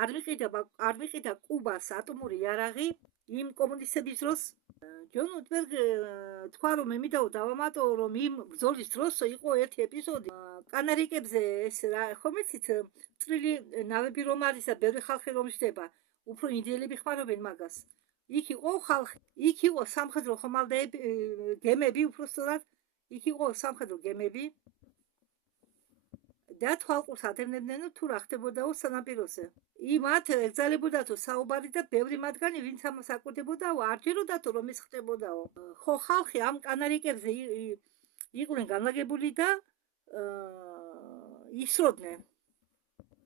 არ მიყიდა კუბას ატომური იარაღი იმ კომუნისტების დროს. ჯონ უიტბერგი თქვა, რომ მე მინდა დავამატო, რომ იმ ბრძოლის დროს იყო ერთი ეპიზოდი. კანარიკებზე ეს რა ხომ იცით, წვრილი ნავები რომ არის და ბევრი ხალხი რომ ჯდება, უფრო ინდიელები ხმარობენ მაგას. იქ იყო ხალხი, იქ იყო სამხედრო ხომალდები, გემები, უბრალოდ იქ იყო სამხედრო გემები და თვალყურს ატევნებდნენ თუ რა ხდებოდაო სანაპიროზე. იმათ ეგზალებოდათო საუბარი და ბევრი მათგანი, ვინც ამას აკვირდებოდაო, არ ჯეროდათო რომ ეს ხდებოდაო. ხო, ხალხი ამ კანარიკებზე იყვნენ განლაგებული და ისროდნენ.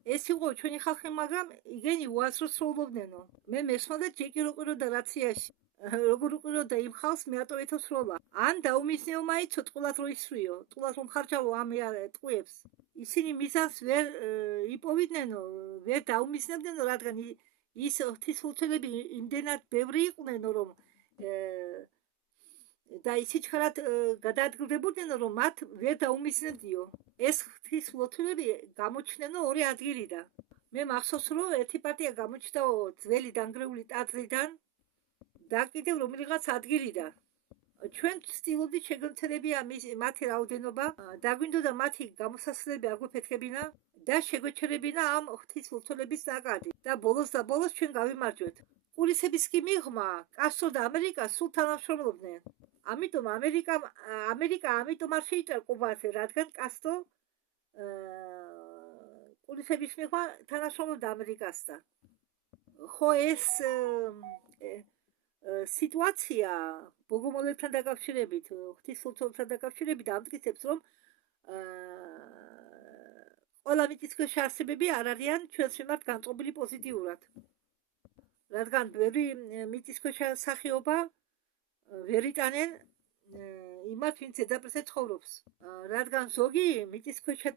ეს იყო ჩვენი ხალხი, მაგრამ იგენი უაზროს სრულობდნენო. მე მესმოდა ჯეკი როყიროდა რაციაში. როგორ უყიროდა იმ ხალხს მეატო ეთოს როლა. ან დაუმისნეო მაიცო ტყულად რო ისვრიო, ტყულად რომ ხარჯავო ამ ტყუებს. ისინი მიზანს ვერ იპოვიდნენ, ვერ დაუმისნებდნენ, რადგან ის ღვთისმლოცველები იმდენად ბევრი იყვნენ, რომ და ისიჩქარად გადაადგილდებოდნენ, რომ მათ ვერ დაუმისნებდიო. ეს ღვთისმლოცველები გამოჩნდნენო ორი ადგილიდან. მე მახსოვს, რომ ერთი პარტია გამოჩნდაო ძველი დანგრეული ტაძრიდან და კიდევ რომელიღაც ადგილიდან. ჩვენ ვცდილობდით შეგვეცერებია მათი რაოდენობა, დაგვინდოდა მათი გამოსასვლელები აგვეფეთქებინა და შეგვეჩერებინა ამ ღვთისმლოცველების ნაკადი და ბოლოს ჩვენ გავიმარჯვეთ. ყურისების კი მიღმა კასტრო და ამერიკა სულ თანამშრომლობდნენ. ამიტომ ამერიკა ამიტომ არ შეიჭრა კუბაზე, რადგან კასტრო ყურისების მიღმა თანამშრომლობდა ამერიკასთან. ხო ეს სიტუაცია ბოგომოლებთან დაკავშირებით, ღვთისმლოცველებთან დაკავშირებით ამტკიცებს, რომ ყველა მიწისქვეშა არსებები არ არიან ჩვენს მიმართ განწყობილი პოზიტიურად. რადგან ბევრი მიწისქვეშა სახეობა ვერ იტანენ იმათ, ვინც ზედაპირზე ცხოვრობს. რადგან ზოგი მიწისქვეშა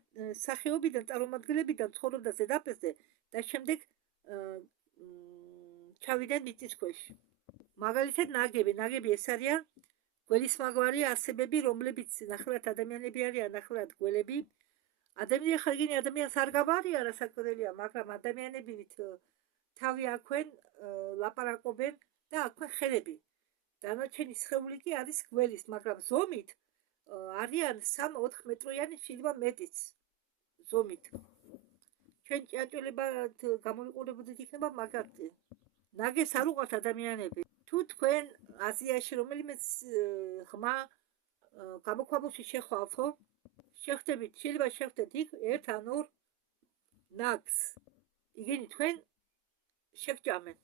სახეობიდან წარმომადგენლებიდან ცხოვრობდა ზედაპირზე და შემდეგ ჩავიდნენ მიწისქვეშ. მაგალითად ნაგები ეს არიან გველისმაგვარი არსებები, რომლებიც ნახევრად ადამიანები არიან, ნახევრად გველები. ადამიანს არ გავარია რასაკვირველია, მაგრამ ადამიანებით თავი აქვენ, ლაპარაკობენ და აქვენ ხელები. დანარჩენი სხეული კი არის გველის, მაგრამ ზომით არიან 3-4 მეტრიანი, შეიძლება მეტიც ზომით. ჩვენ ჭიანჭველებად გამოვიყურებოდით იქნება მაგათი. ნაგებს არ უყვართ ადამიანები. თუ თქვენ აზიაში რომელიმე ხმა გამოქვაბულში შეხვავთო, შეხვდებით, შეიძლება შეხვდეთ იქ 1 ან 2 ნაგს. იგენი თქვენ შეგჭამენ.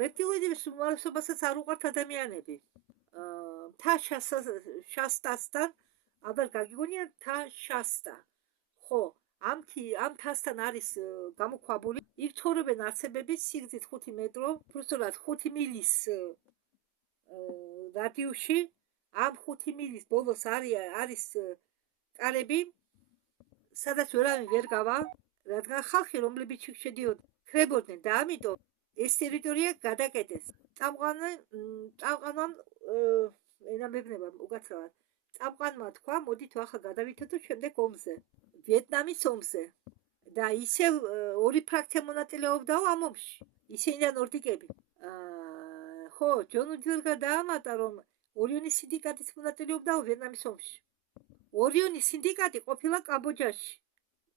რეპტილოიდების უმრავლესობასაც არ უყვართ ადამიანები. მთა შასტასთან, ალბათ გაგიგონია მთა შასტა. ხო, ამ მთასთან არის გამოქვაბული. იქ ცხოვრობენ არსებები სიგრძით 5 მეტრო, უბრალოდ 5 მილის რადიუსში. ამ 5 მილის ბოლოს არის კარები, სადაც ვერავინ ვერ გავა, რადგან ხალხი, რომლებიც იქ შედიოდნენ, ქრებოდნენ და ამიტომ ეს ტერიტორია გადაკეტეს. წამყვანამ ენამებნება უკაცრავად. წამყვანმა თქვა, მოდით ახლა გადავითეთო შემდეგ ომზე, ვიეტნამის ომზე. და ისევ ორი ფრაქცია მონაწილეობდაო ამ ომში. ისინიდან ორდიკები. ხო, ჯონ უიტვერგა დაამატა, რომ ორიონის სინდიკატიც მონაწილეობდაო ვიეტნამის ომში. ორიონის სინდიკატი ყოფილა კამბოჯაში.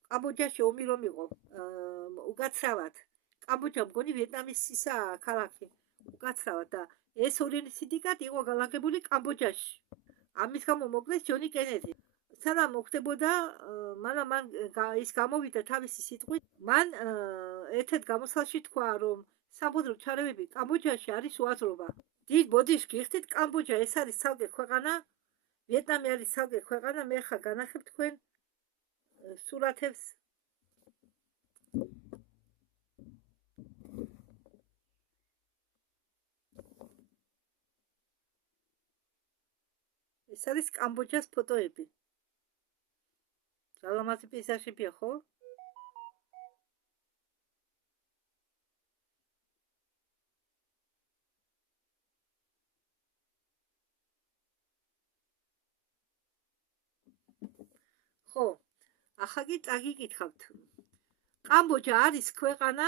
კამბოჯაში ომი რომ იყო, უკაცრავად. კამბოჯა მგონი ვიეტნამის ქალაქი. უკაცრავად და ეს ორიონის სინდიკატი იყო განლაგებული კამბოჯაში. ამის გამო მოკლეს ჯონი კენედი. სანამ მოხდებოდა, მან ის გამოვიდა თავისი სიტყვით, მან ერთ-ერთ გამოსვლაში თქვა, რომ სამხედრო ჩარევები კამბოჯაში არის უაზრობა. დიდ ბოდიშს გიხდით, კამბოჯა ეს არის ცალკე ქვეყანა, ვიეტნამი არის ცალკე ქვეყანა, მე ხა განახებ თქვენ სურათებს. ეს არის კამბოჯას ფოტოები. ძალამაზი პეიზაჟებია, ხო? ხო, ახლა კი წაგიკითხავთ. კამბოჯა არის ქვეყანა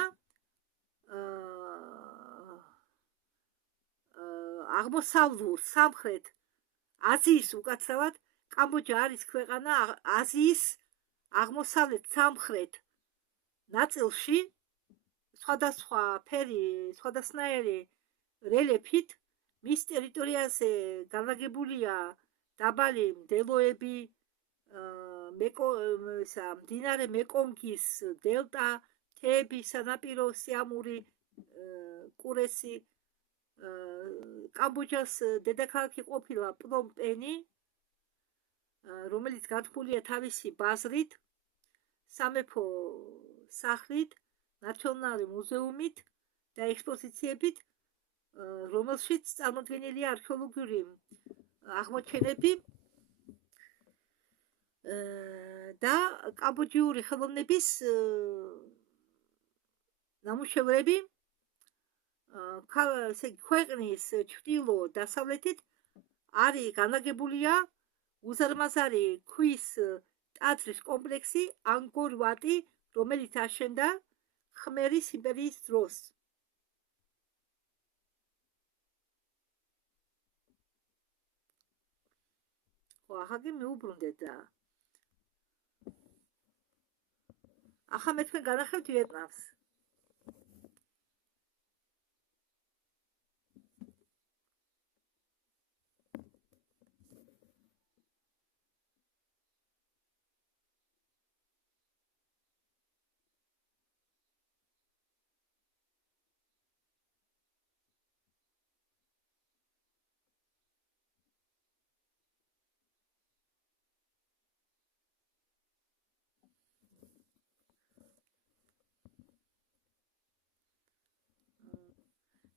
აღმოსავლურ სამხრეთ აზიის უკაცრავად. კამბოჯა არის ქვეყანა აზიის აღმოსავლეთ სამხრეთ ნაწილში, სხვადასხვა ფერი, სხვადასხნაირი რელიეფით. მის ტერიტორიაზე განლაგებულია დაბალი მდელოები, მდინარე მეკონგის დელტა, მთები, სანაპირო სიამური, კურესი. კამბოჯას დედაქალაქი ყოფილა პნომპენი, რომელიც გათქმულია თავისი ბაზრით სამეფო სახლით, ნაციონალური მუზეუმით და ექსპოზიციებით, რომელშიც წარმოდგენილია არქეოლოგიური აღმოჩენები და კამბოჯიური ხელოვნების ნამუშევრები ქვეყნის ჩრდილო-დასავლეთით არის განლაგებულია უზარმაზარი ქვის ტაძრის კომპლექსი ანგკორ-ვატი, რომელიც აშენდა ხმერის იმპერიის დროს. ახლა მიუბრუნდეთ და ახლა მე თქვენ განახევთ ვიეტნამს.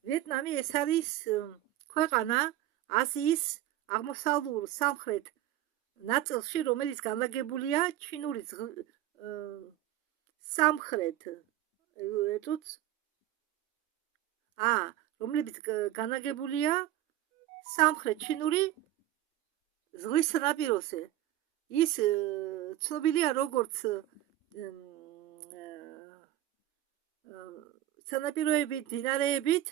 ვიეტნამი ეს არის ქვეყანა აზიის აღმოსავლურ სამხრეთ ნაწილში, რომელიც განლაგებულია ჩინური სამხრეთ რომელიც განლაგებულია სამხრეთ ჩინური ზღვის სანაპიროზე. ის ცნობილია როგორც სანაპიროებით, მდინარეებით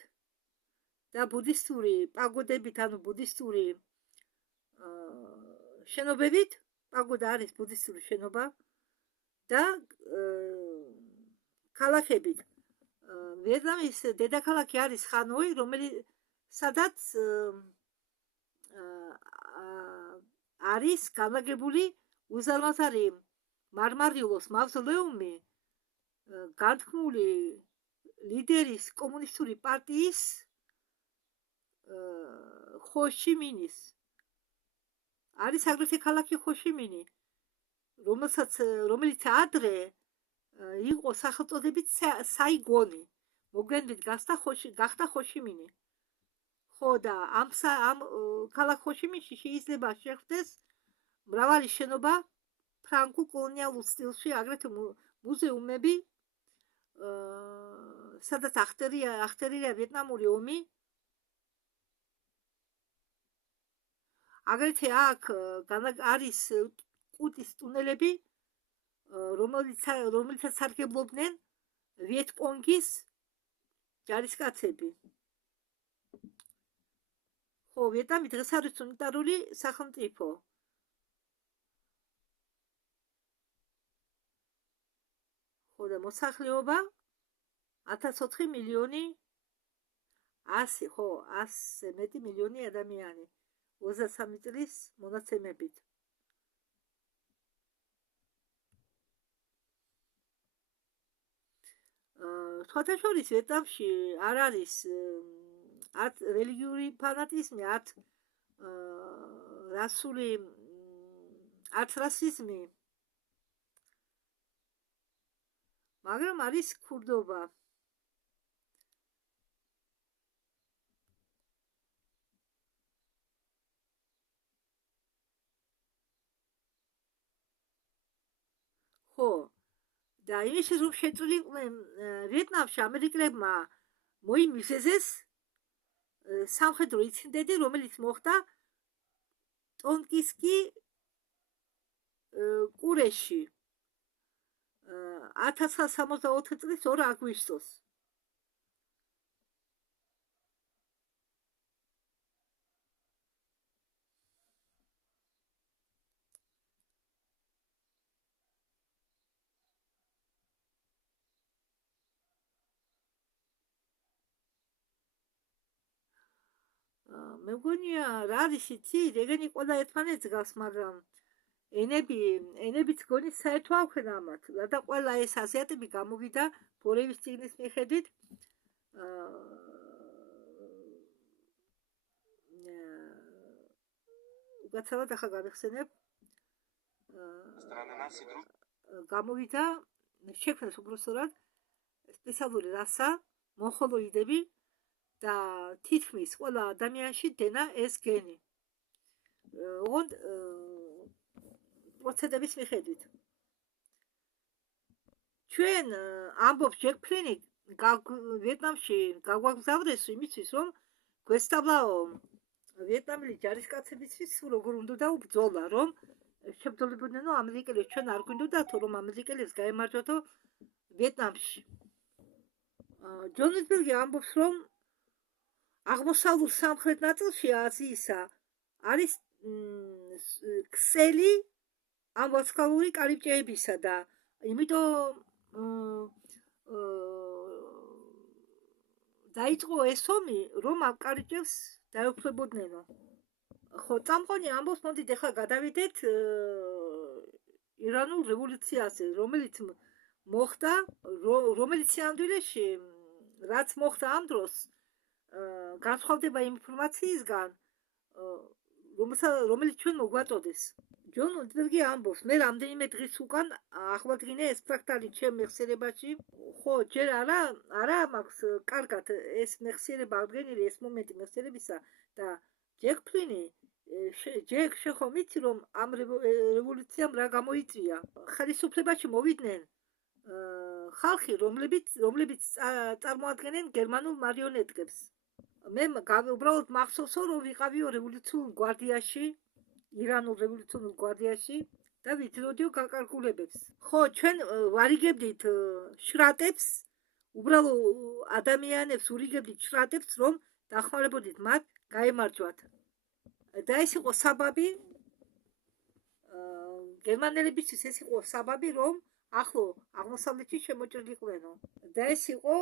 და ბუდისტური პაგოდებით, ანუ ბუდისტური შენობებით. პაგოდა არის ბუდისტური შენობა და ქალაქებით. ვიეტნამის დედაქალაქი არის ხანოი, სადაც არის განლაგებული უზარმაზარი მარმარილოს მავზოლეუმი განთქმული ლიდერის კომუნისტური პარტიის ხოშიმინის. არის აგრეთვე ქალაქი ხოშიმინი, რომელიც ადრე იყო სახელწოდებით საიგონი, მოგვიანებით გახდა ხოშიმინი. ხო და ამ ქალაქ ხოშიმინში შეიძლება შეხვდეს მრავალი შენობა ფრანგულ კოლონიალურ სტილში, აგრეთვე მუზეუმები, სადაც ახდენილია ვიეტნამური ომი. აგრეთვე აქ არის კუტის ტუნელები, რომელიცაც სარგებლობდნენ ვიეტკონგის ჯარისკაცები. ხო, ვიეტნამი დღეს არის უნიტარული სახელმწიფო. ხო და მოსახლეობა 1004 მილიონი 100 მეტი მილიონი ადამიანი 23 წლის მონაცემებით. სხვათაშორის ვიეტნამში არ არის რელიგიური ფანატიზმი, რასიზმი, მაგრამ არის ქურდობა. ხო და იმისთვის რომ შეწვლიყვნენ ვიეტნამში ამერიკელებმა მოიმიზეზეს სამხედრო ინციდენტი, რომელიც მოხდა ტონკისკი კურეში 1964 წლის 2 აგვისტოს. მე მგონია რა არის იცი, რეგენი ყველა ერთმანეთს გავს, მაგრამ ენებიც გონი საერთო აქვენ ამათ. და ყველა ეს აზიატები გამოვიდა ბორევის წიგნის მიხედვით უკაცრავად ახლა გავიხსენებ გამოვიდა შექმნეს უბრალოდ სპეციალური რასა, მონღოლოიდები და თითქმის ყველა ადამიანში დენა ეს გენი. ოღონდ პროცედების მიხედვით. ჩვენ ამბობს ჯეკ ფლინი ვიეტნამში გაგვაგზავნეს იმისთვის, რომ გვესწავლაო ვიეტნამელი ჯარისკაცებისთვის როგორ უნდა უბრძოლა, რომ შებრძოლებოდნენ ამერიკელებს, ჩვენ არ გვინდოდათო რომ ამერიკელებს გაემარჯვათო ვიეტნამში. ჯონ ვიტბერგი ამბობს, რომ აღმოსავლურ სამხრეთ ნაწილში აზიისა არის ქსელი ამ ვარსკვლავური კარიბჭეებისა და იმიტომ დაიწყო ეს ომი, რომ ამ კარიბჭებს დაეუფლებოდნენო. ხო, წამყვანი ამბობს, მოდით ახლა გადავიდეთ ირანულ რევოლუციაზე, რომელიც მოხდა, რომელიც სინამდვილეში, რაც მოხდა ამ დროს, განსხვავდება იმ ინფორმაციისგან, რომელიც ჩვენ მოგვაწოდეს. ჯონ ვიტბერგი ამბობს, მე რამდენიმე დღის უკან აღვადგინე ეს ფრაქტალი ჩემ მეხსიერებაში. ხო, ჯერ არა მაქვს კარგად ეს მეხსიერება აღდგენილი, ეს მომენტი მეხსიერებისა და ჯეკ ფლინი ჯეკ შეხო მიცი რომ ამ რევოლუციამ რა გამოიწვია. ხელისუფლებაში მოვიდნენ ხალხი, რომლებიც წარმოადგენენ გერმანულ მარიონეტკებს. მე უბრალოდ მახსოვსო, რომ ვიყავიო რევოლუციურ გვარდიაში, ირანულ რევოლუციურ გვარდიაში და ვიძროდიო გაკარგულებებს. ხო, ჩვენ ვარიგებდით შრატებს, უბრალოდ ადამიანებს ურიგებდით შრატებს, რომ დახმარებოდით მათ გაემარჯვათ. და ეს იყო საბაბი, გერმანელებისთვის ეს იყო საბაბი, რომ ახლო აღმოსავლეთში შემოჭრილიყვენო. და ეს იყო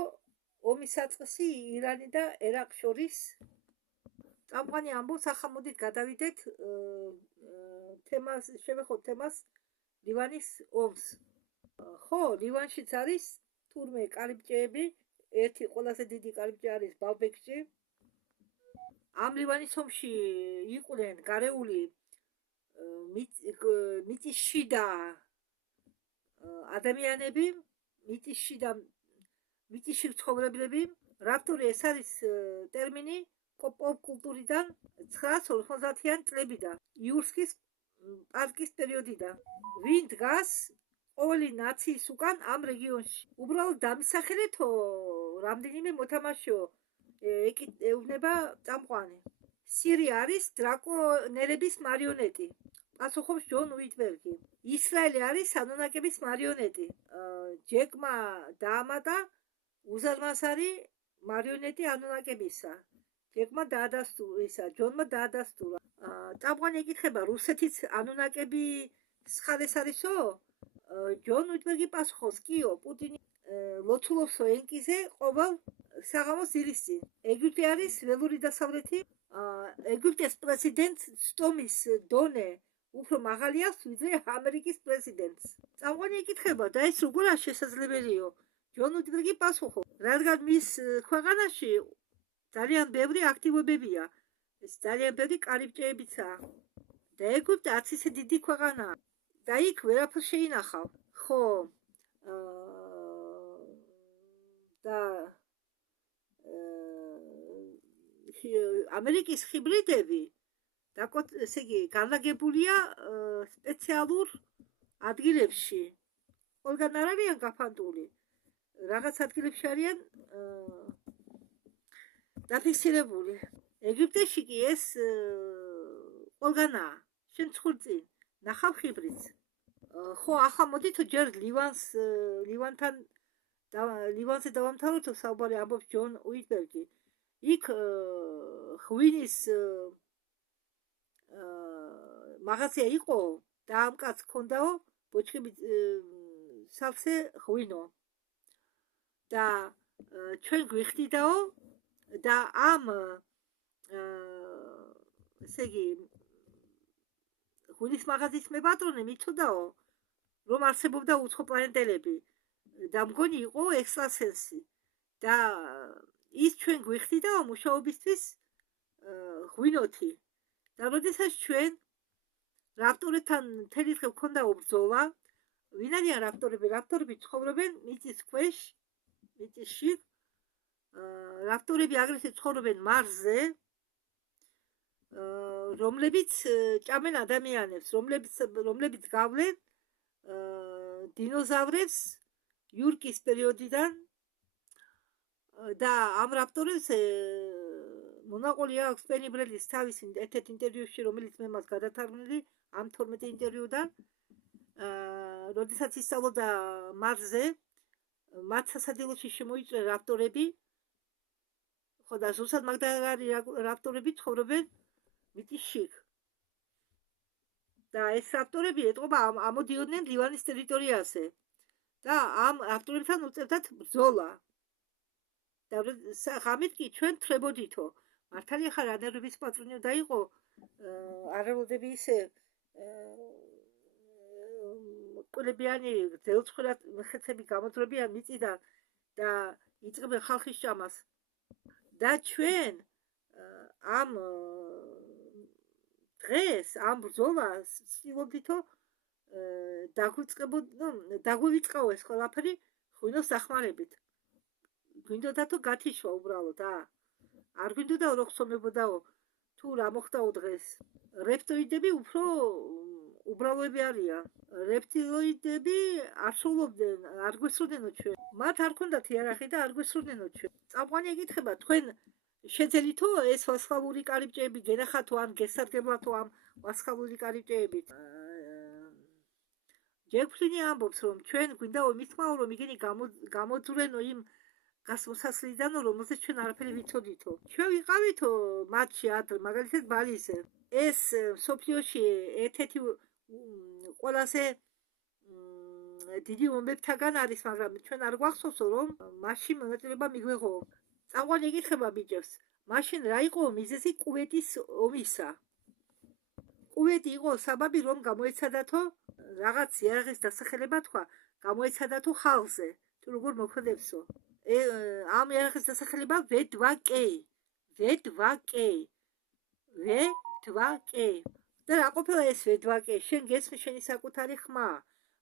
ომის საწყისი ირანი და ერაყს შორის. წამყვანი ამბობს, ახლა მოდით გადავიდეთ თემას, შევეხოთ თემას ლივანის ომს. ხო, ლივანშიც არის თურმე კარიბჭეები, ერთი ყველაზე დიდი კარიბჭე არის ბალბექში. ამ ლივანის ომში იყვნენ გარეული მიწისშიდა ადამიანები, მიწისში ცხოვრებლები, რაფტორი ეს არის ტერმინი პოპ კულტურიდან 990-იან წლებიდან, იურსკის პარკის პერიოდიდან. ვინ დგას ყოველი ნაციის უკან ამ რეგიონში. უბრალოდ დამისახელეთო რამდენიმე მოთამაშეო ეუბნება წამყვანი. სირი არის დრაკონელების მარიონეტი. პასუხობს ჯონ ვიტბერგი. ისრაელი არის ანუნაკების მარიონეტი. ჯეკმა დაამატა უზარმაზარი მარიონეტი ანუნაკებისა. ჯეკმა დაადასტურა, ჯონმა დაადასტურა. წამყვანი ეკითხება, რუსეთის ანუნაკები ხალეს არისო? ჯონ ვიტბერგი პასუხობს, კიო, პუტინი ლოცულობსო ენკიზე ყოველ საღამოს ირისწინ. ეგვიპტე არის ველური დასავლეთი. ეგვიპტეს პრეზიდენტ სტომის დონე უფრო მაღალი აქვს, ვიდრე ამერიკის პრეზიდენტს. წამყვანი ეკითხება, და ეს როგორ არის შესაძლებელიო? ჯონ ვიტბერგი პასუხობს, რადგან მის ქვეყანაში ძალიან ბევრი აქტივობებია, ეს ძალიან ბევრი კარიბჭეებიცაა. და ეგვიპტე არც ისე დიდი ქვეყანაა. და იქ ვერაფერს შეინახავ. ხო, და ამერიკის ჰიბრიდები ესე იგი განლაგებულია სპეციალურ ადგილებში. ყველგან არ არიან გაფანტული. რაღაც ადგილებში არიან დაფიქსირებული. ეგვიპტეში კი ეს ყველგანაა. შენ ცხრწინ ნახავ ჰიბრიდს. ხო, ახლა მოდით ჯერ ლივანზე დავამთავროთ საუბარი, ამბობს ჯონ ვიტბერგი. იქ ღვინის მაღაზია იყო და ამ კაცს ჰქონდაო ბოჭკები სავსე ღვინო. და ჩვენ გვიხდიდაო და ამ ესე იგი ღვინის მაღაზიის მეპატრონე მიცოდაო, რომ არსებობდა უცხო პლანეტელები და მგონი იყო ექსტრასენსი და ის ჩვენ გვიხდიდაო მუშაობისთვის ღვინოთი. და როდესაც ჩვენ რაფტორებთან მთელი დღე გვქონდა უბრძოლა, ვინ არიან რაფტორები? რაფტორები ცხოვრობენ მიწის ქვეშ, მიწისში. რაფტორები აგრეთვე ცხოვრობენ მარსზე, რომლებიც ჭამენ ადამიანებს, რომლებიც გავლენ დინოზავრებს იურკის პერიოდიდან და ამ რაფტორებს მონაყოლი აქვს პენი ბრედის თავის ერთ-ერთ ინტერვიუში, რომელიც მე მას გადათარგმნილი ამ 12 ინტერვიუდან, როდესაც ისწავლობდა მარსზე, მათ სასადილოში შემოიწვია რაფტორები, ხო და ზუსტად მაგდაღარი რაფტორები ცხოვრობენ მიწისში. და ეს რაფტორები ეტყობა ამოდიოდნენ ლივანის ტერიტორიაზე და ამ რაფტორებთან უწევდათ ბრძოლა. და ღამით კი ჩვენ თრებოდითო. მართალია ხარ ანერების პატრონი და იყო არელოდები ისე ყოლებიანი ძელცხრად ხეთები გამოძრებიან მიწიდან და იწყებენ ხალხის ჭამას. და ჩვენ ამ დღეს ამ ბრძოლას ცდილობდითო დაგვივიწყო ეს ყველაფერი ღვინოს დახმარებით. გვინდოდათო გათიშვა უბრალოდ არ გვინდოდა რომ ხსომებოდაო თუ რა მოხდაო დღეს. რეპტილოიდები უფრო უბრალოები არიან. რეპტილოიდები არ სრულობდნენ, არ გვესროდნენ ჩვენ. მათ არ ქონდათ იარაღი და არ გვესროდნენ ჩვენ. წამყვანი ეკითხება, თქვენ შეძელითო ეს ვასხავური კარიბჭეები გენახათო ან გესარგებლათო ამ ვასხავური კარიბჭეებით? ჯეფრინი ამბობს, რომ ჩვენ გვინდა მისმაო, რომ იგენი გამოძვრენო იმ გასმოსასლიდანო, რომელზეც ჩვენ არაფერი ვიცოდითო. ჩვენ ვიყავითო მათში ადრე, მაგალითად ბალიზე. ეს სოფლიოში ერთ-ერთი ყველაზე დიდი ომებთაგან არის, მაგრამ ჩვენ არ გვახსოვსო, რომ მაშინ მონაწილეობა მიგვეღო. წამყვანი ეკითხება ბიჭებს, მაშინ რა იყო მიზეზი კუვეტის ომისა? კუვეტი იყო საბაბი, რომ გამოეცადათო რაღაც იარაღის დასახელება თქვა, გამოეცადათო ხალხზე, თუ როგორ მოქმედებსო. ამ იარაღის დასახელება V2K. და რა ყოფილა ეს V2K? შენ გესმის შენი საკუთარი ხმა,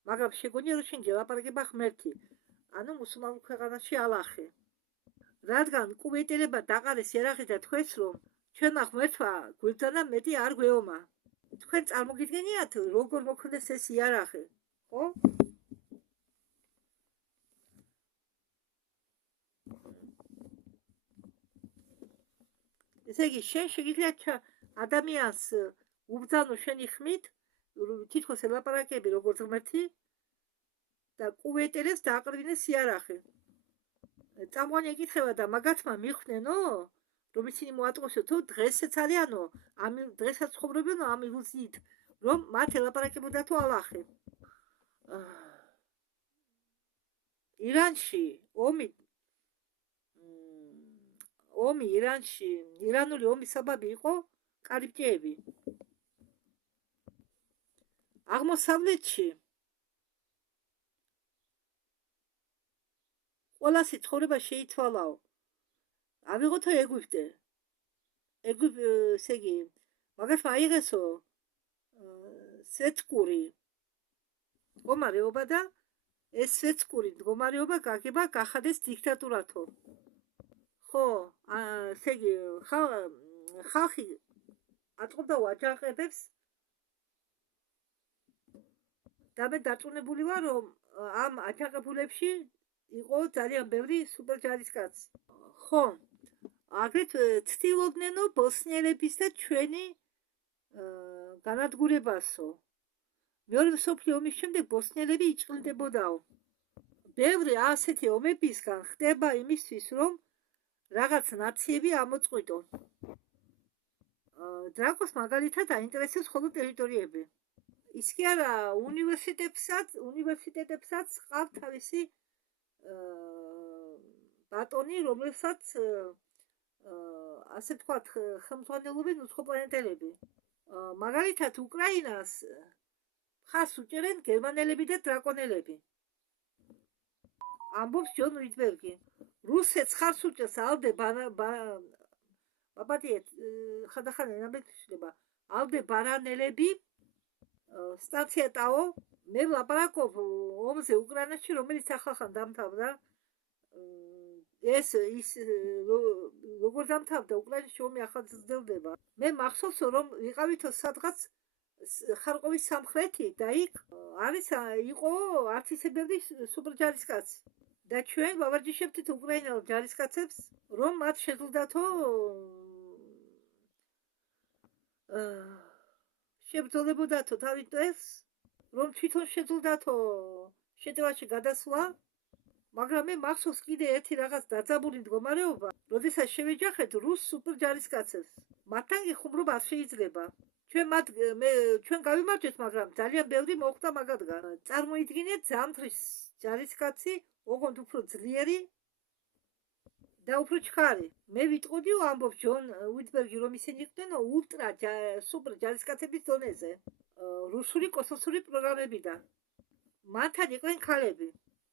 მაგრამ შეგონია რომ შენ გელაპარაკება ღმერთი. ანუ მუსულმანურ ქვეყანაში ალახი. რადგან კუვეტელებმა დაყარეს იარაღი და თქვენს რომ ჩვენმა ღმერთმა გვიბრძანა მეტი არ გვეომა. თქვენ წარმოგიდგენიათ როგორ მოქმედებს ეს იარაღი, ხო? ესე იგი, შენ შეგიძლია ადამიანს უბრძანო შენი ხმით, თითქოს ელაპარაკები როგორც ღმერთი და კუვეტელებს დააყრდინეს იარაღი. წამყვანი ეკითხება და მაგათმა მიხვდნენო, რომ ისინი მოატყოსო თუ დღესაც არიანო, დღესაც ცხოვრობენო ამ ილუზიით, რომ მათ ელაპარაკებოდათო ალახი. ირანში ირანული ომის საბაბი იყო კარიბჭეები. აღმოსავლეთში ყველასი ცხოვრება შეიცვალაო. ავიღოთო ეგვიპტე. ესე იგი, მაგას აიღესო სვეტსკური მდგომარეობა და ეს სვეტსკური მდგომარეობა გაგება გახადეს დიქტატურათო. ხო, ესე იგი, ხალხი აწყობდა აჯანყებებს და მე დარწმუნებული ვარ, რომ ამ აჯანყებულებში იყო ძალიან ბევრი სუპერჯარისკაცი. ხო, აგრეთვე ცდილობდნენო ბოსნიელების და ჩვენი განადგურებასო. მეორე მსოფლიო ომის შემდეგ ბოსნიელები იჭრილდებოდაო. ბევრი ასეთი ომებისგან ხდება იმისთვის, რომ რაღაც ნაციები ამოწყვიტონ. დრაკოს მაგალითად აინტერესებს ხოლმე ტერიტორიები. ის კი არა, უნივერსიტეტებსაც ყავთ თავისი ბატონი, რომელსაც ასე ვთქვათ, ხელმძღვანელობენ უცხოპლანეტელები. მაგალითად, უკრაინას მხარს უჭერენ გერმანელები და დრაკონელები. ამბობს ჯონ რიდბერგი. რუსეთს ხარს უჭერს ალბე ბარანელები სტაცია ტაო მე ვლაპარაკობ ომზე უკრაინაში, რომელიც ახალხან დამთავრდა. ეს ის როგორ დამთავრდა უკრაინაში ომი ახალ ძელდება. მე მახსოვს რომ ვიყავითო სადღაც ხარკოვის სამხრეთი და იქ იყო არც ისე ბევრი სუპერჯარისკაცი. და ჩვენ ვავარჯიშებდით უკრაინელ ჯარისკაცებს, რომ მათ შეძლდათო შებრძოლებოდათო თავის დღეს, რომ თვითონ შეძლდათო შეტევაში გადასვლა, მაგრამ მე მახსოვს კიდე ერთი რაღაც დაძაბული მდგომარეობა, როდესაც შევეჯახეთ რუს სუპერჯარისკაცებს. მათთან კი ხუმრობა არ შეიძლება. ჩვენ გავიმარჯვეთ, მაგრამ ძალიან ბევრი მოხვდა მაგათგან. წარმოიდგინეთ ზამთრის ჯარისკაცი, ოღონდ უფრო ძლიერი და უფრო ჩქარი. მე ვიტყოდი ამბობს ჯონ უიტბერგი, რომ ისინი იყვნენ ულტრა სუპერ ჯარისკაცების დონეზე, რუსული კოსმოსური პროგრამებიდან. მათთან იყვნენ ქალები.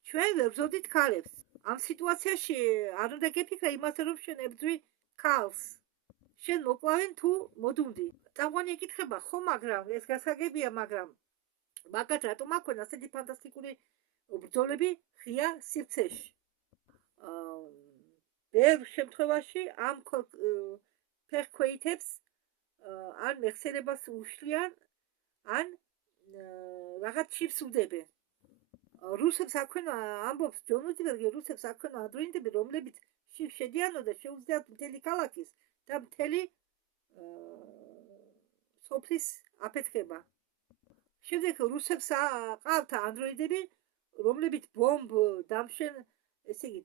ჩვენ ვერ ვზოდით ქალებს. ამ სიტუაციაში არ უნდა გეფიქრა იმაზე, რომ შენ ებრძვი ქალს. შენ მოკლავენ თუ მოდუნდი. წამყვანი ეკითხება, ხო, მაგრამ ეს გასაგებია, მაგრამ მაგათ რატომ აქვენ ასეთი ფანტასტიკური ბრძოლები ღია სივრცეში? ბევრ შემთხვევაში ამ ფეხქვეითებს ან მეხსიერებას უშლიან, ან რაღაც ჩიფს უდებენ. რუსებს აქვენ ამბობს ჯონ უიტბერგი, რუსებს აქვენ ადროინდები, რომლებიც შიგ შედიანო და შეუძლიათ მთელი ქალაქის და მთელი სოფლის აფეთქება. შემდეგ რუსებს ყავთ ანდროიდები, რომლებიც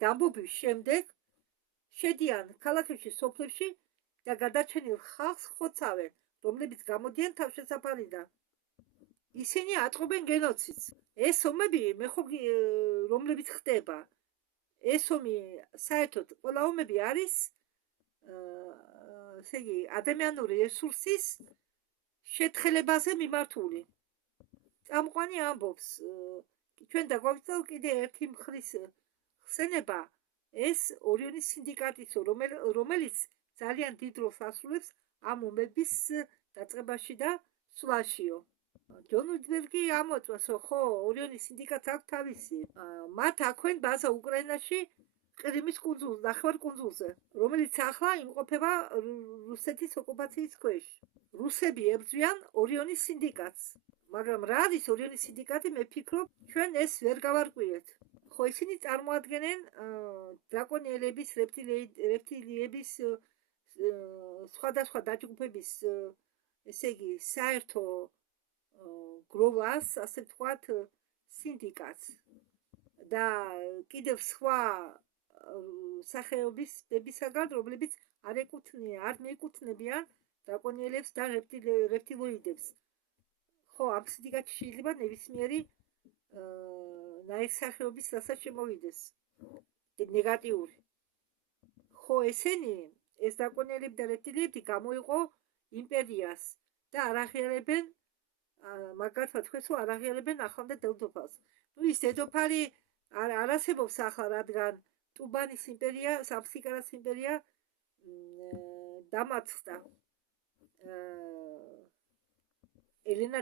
დამბობის შემდეგ შედიან ქალაქებში, სოფლებში და გადარჩენილ ხალხს ხოცავენ, რომლებიც გამოდიან თავშესაფარიდან. ისინი ატყობენ გენოციდს. ეს ომები, რომლებიც ხდება, ეს ომი საერთოდ ყველა ომები არის ადამიანური რესურსის შეთხელებაზე მიმართული. წამყვანი ამბობს, ჩვენ დაგვაგვიწევ კიდე ერთი მხრის ხსენება, ეს ორიონის სინდიკატისო, რომელიც ძალიან დიდ როლს ასრულებს ამ ომების დაწყებაში და სვლაშიო. ჯონ უიტბერგი ამოწმებს, რომ ხო, ორიონის სინდიკატს აქვს თავისი. მათ აქვენ ბაზა უკრაინაში, ყირიმის ნახევარკუნძულზე, რომელიც ახლა იმყოფება რუსეთის ოკუპაციის ქვეშ. რუსები ებრძვიან ორიონის სინდიკატს. მაგრამ რა არის ორიონის სინდიკატი, მე ვფიქრობ, ჩვენ ეს ვერ გავარკვიეთ. ხო, ისინი წარმოადგენენ დრაკონიელების, რეპტილიების, სხვადასხვა დაჯგუფების, საერთო გროვას, ასე ვთქვათ, სინდიკატს. და კიდევ სხვა სახეობებისაგან, რომლებიც არ მიეკუთვნებიან დრაკონიელებს და რეპტილოიდებს. ხო, ამ სინდიკატში შეიძლება ნებისმიერი ნაირსახეობის რასაც შემოვიდეს ნეგატიური. ხო, ესენი, ეს დრაკონიელები და რეპტილიები გამოიყო იმპერიას და არ აღიარებენ, მაგათმა თქვენს, რომ არ აღიარებენ ახლანდელ დედოფალს. ის დედოფალი არ არსებობს ახლა, რადგან ტუბანის იმპერია, სამსიკარას იმპერია დამარცხდა. ელენა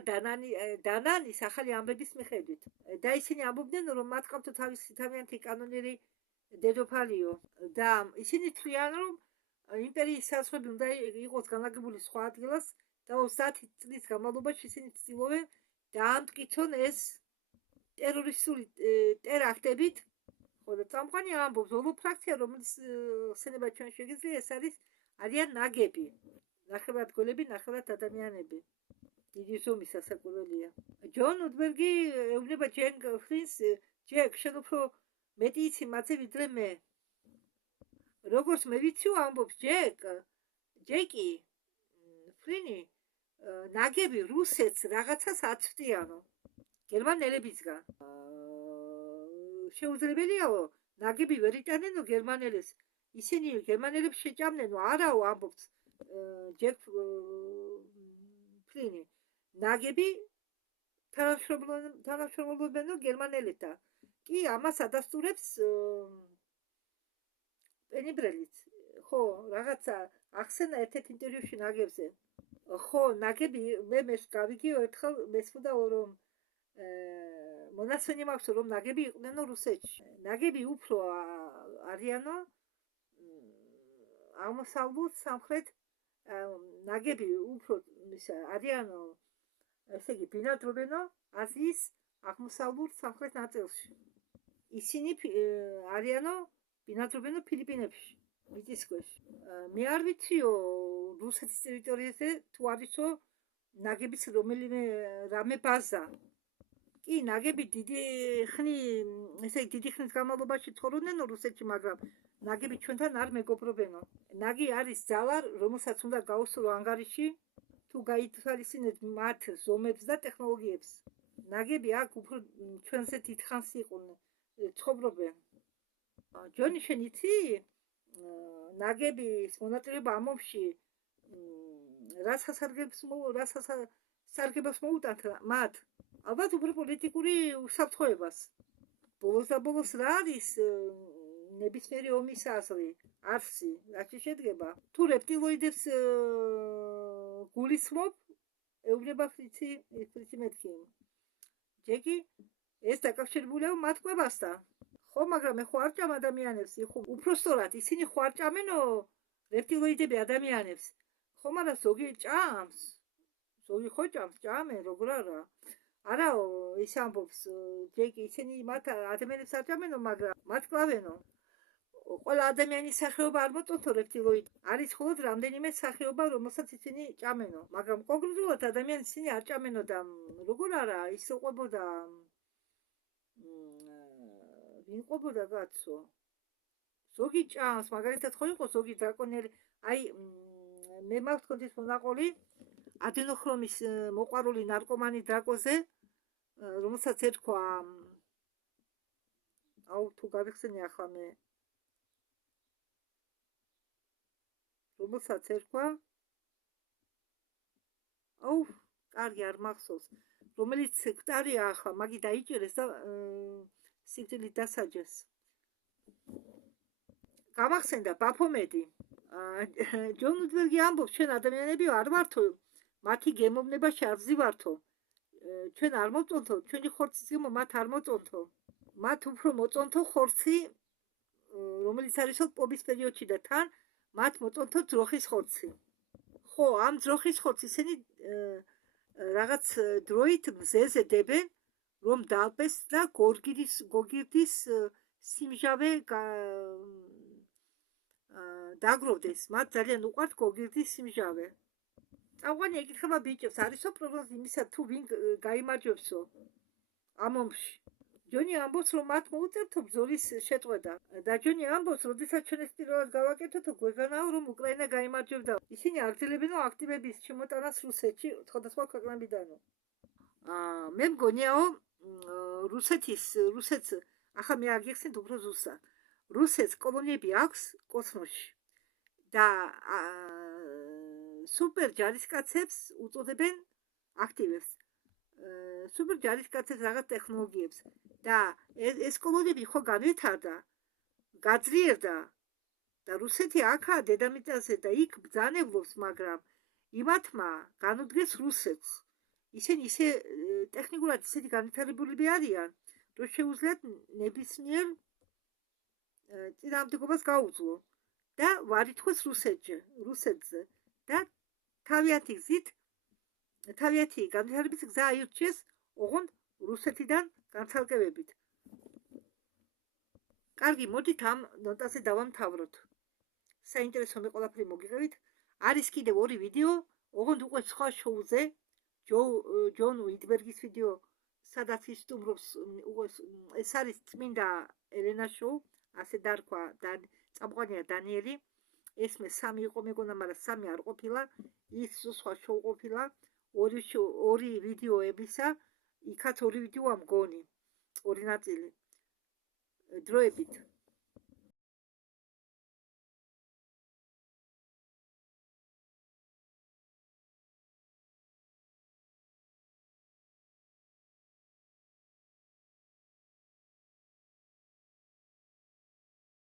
დანანის ახალი ამბების მიხედვით. და ისინი ამბობდნენ, რომ მათ ყავთ თავისი თავიანთი კანონიერი დედოფალიო. და ისინი თვლიან, რომ იმპერიის საზღვრები უნდა იყოს განლაგებული სხვა ადგილას და 30 წლის განმავლობაში ისინი ცდილობენ დაამტკიცონ ეს ტერორისტული ტერაქტებით. ხო, და წამყვანი ამბობს, ოლო ფრაქცია, რომელიც ხსენება ჩვენ შეგიძლია, ეს არიან ნაგები. ნახევრადგოლები, ნახევრად ადამიანები. დიდი ზომის სასაკვირველია. ჯონ უიტბერგი ეუბნება ჯეკ ფლინს, ჯეკ, შენ უფრო მეტი იცი მათზე ვიდრე მე. როგორც მე ვიცი, ამბობს ჯეკი ფლინი, ნაგები რუსეთს რაღაცას აცვდიანო გერმანელებისგან. შეუძლებელიაო, ნაგები ვერ იტანენო გერმანელებს. ისინი გერმანელებს შეჭამნენო, არაო, ამბობს ჯეკ ფლინი. ნაგები თანამშრომლობენო გერმანელებთან. კი, ამას ადასტურებს პენიბრელიც. ხო, რაღაცა ახსენა ერთ-ერთ ინტერვიუში ნაგებზე. ხო, ნაგები მე გავიგე ერთხელ მესმოდა რომ მონაცემი მაქვს რომ ნაგები იყვნენ რუსეთში. ნაგები უფრო არიანო აღმოსავლეთ სამხრეთ ნაგები უფრო არიანო ესე იგი ბინადრობენო აზიის აღმოსავლეთ სამხრეთ ნაწილში. ისინი არიანო ბინადრობენო ფილიპინებში, მიწისქვეშ. მე არ ვიციო რუსეთის ტერიტორიაზე თუ არისო ნაგების რომელიმე რამე ბაზა. კი, ნაგები დიდი ხნის განმავლობაში ცხოვრობდნენ რუსეთში, მაგრამ ნაგები ჩვენთან არ მეგობრობენო. ნაგი არის ძალა, რომელსაც უნდა გაუსწრო ანგარიში, თუ გაითვალისწინებთ მათ ზომებს და ტექნოლოგიებს. ნაგები აქ უფრო ჩვენზე დიდხანს იყვნენ, ცხოვრობენ. ჯონი, შენ იცი? ნაგების მონაწილეობა ამ ომში რა სასარგებლოს მოუტანთ მათ? ალბათ უფრო პოლიტიკური უსაფრთხოებას. ბოლოს და ბოლოს რა არის ნებისმიერი ომის აზრი, არსი, რაც შედგება? თუ რეპტილოიდებს გულისხმობ, ეუბნება ფრიცი მეთქი. ჯეკი, ეს დაკავშირებულია მათ კვებასთან. ხო, მაგრამ ეხო არ ჭამ ადამიანებს, უფრო სწორად, ისინი ხო არ ჭამენო რეპტილოიდები ადამიანებს. ხო, მაგრამ ზოგი ჭამს. ზოგი ხო ჭამენ, როგორ არა? არაო, ის ამბობს, ჯეკი, ისინი მათ ადამიანებს არ ჭამენო, მაგრამ მათ კლავენო. ყველა ადამიანის სახეობა არ მოწონთო რეპტილოიდი. არის მხოლოდ რამდენიმე სახეობა, რომელსაც ისინი ჭამენო, მაგრამ კონკრეტულად ადამიანს ისინი არ ჭამენო და როგორ არა, ის ყვებოდა ვინ ყვებოდა კაცო? ზოგი ჭამს, მაგალითად ხო იყო ზოგი დრაკონელი, აი მე მაქვს კონდეს მონაყოლი ადენოხრომის მოყვარული ნარკომანი დრაკოზე, რომელსაც ერქვა თუ გავიხსენე ახლა მე რომელსაც ერქვა კარგი არ მახსოვს, რომელიც სექტარია ახლა, მაგი დაიჭერეს და სიკვდილით დასაჯეს. გამახსენდა ბაფომედი. ჯონ უდბერგი ამბობს, ჩვენ ადამიანები არ ვართო, მათი გემოვნებაში არ ვზივართო. ჩვენ არ მოწონთო, ჩვენი ხორცის გემო მათ არ მოწონთო. მათ უფრო მოწონთო ხორცი, რომელიც არის პობის პერიოდში და თან მათ მოწონთო ძროხის ხორცი. ხო, ამ ძროხის ხორცს ისინი რაღაც დროით მზეზე დებენ, რომ დაალპეს და გოგირდის სიმჟავე დაგროვდეს. მათ ძალიან უყვართ გოგირდის სიმჟავე. წამყვანი ეკითხება ბიჭებს, არისო პრობლემა იმისა, თუ ვინ გაიმარჯვებსო ამ ომში. ჯონი ამბობს, რომ მათ მოუწევთო ბრძოლის შეწყვეტა. და ჯონი ამბობს, როდესაც ჩვენ ეს პირველად გავაკეთოთ, გვეგანაო, რომ უკრაინა გაიმარჯვებდა. ისინი აგრძელებენ აქტივების შემოტანას რუსეთში, სხვადასხვა ქვეყნებიდანო. მე მგონიაო, რუსეთს, ახლა მე აგიხსენთ უფრო ზუსტად. რუსეთს კოლონიები აქვს კოსმოსში და სუპერ ჯარისკაცებს უწოდებენ აქტივებს. სუპერ ჯარისკაცებს რაღაც ტექნოლოგიებს და ეს კოლონიები ხო განვითარდა, გაძლიერდა და რუსეთი აქაა დედამიწაზე და იქ ბრძანებლობს, მაგრამ იმათმა განუდგეს რუსეთს. ისინი ისე ტექნიკურად ისეთი განვითარებულები არიან, რომ შეუძლიათ ნებისმიერ წინააღმდეგობას გაუძლო და ვარითხვეს რუსეთზე და თავიანთი განვითარების გზა აირჩიეს ოღონდ რუსეთიდან განცალკევებით. კარგი, მოდით ამ ნოტაზე დავამთავროთ. საინტერესო მე ყველაფერი მოგიღებით. არის კიდევ 2 ვიდეო, ოღონდ უკვე სხვა შოუზე, ჯონ უიტბერგის ვიდეო, სადაც ის სტუმრობს, ეს არის წმინდა ელენა შოუ, ასე დარქვა და წამყვანია დანიელი. ეს მე 3 იყო მეგონა, მაგრამ 3 არ ყოფილა, ის სხვა შოუ ყოფილა, 2 ვიდეოებისა, იქაც 2 ვიდეოა მგონი, 2 ნაწილი. დროებით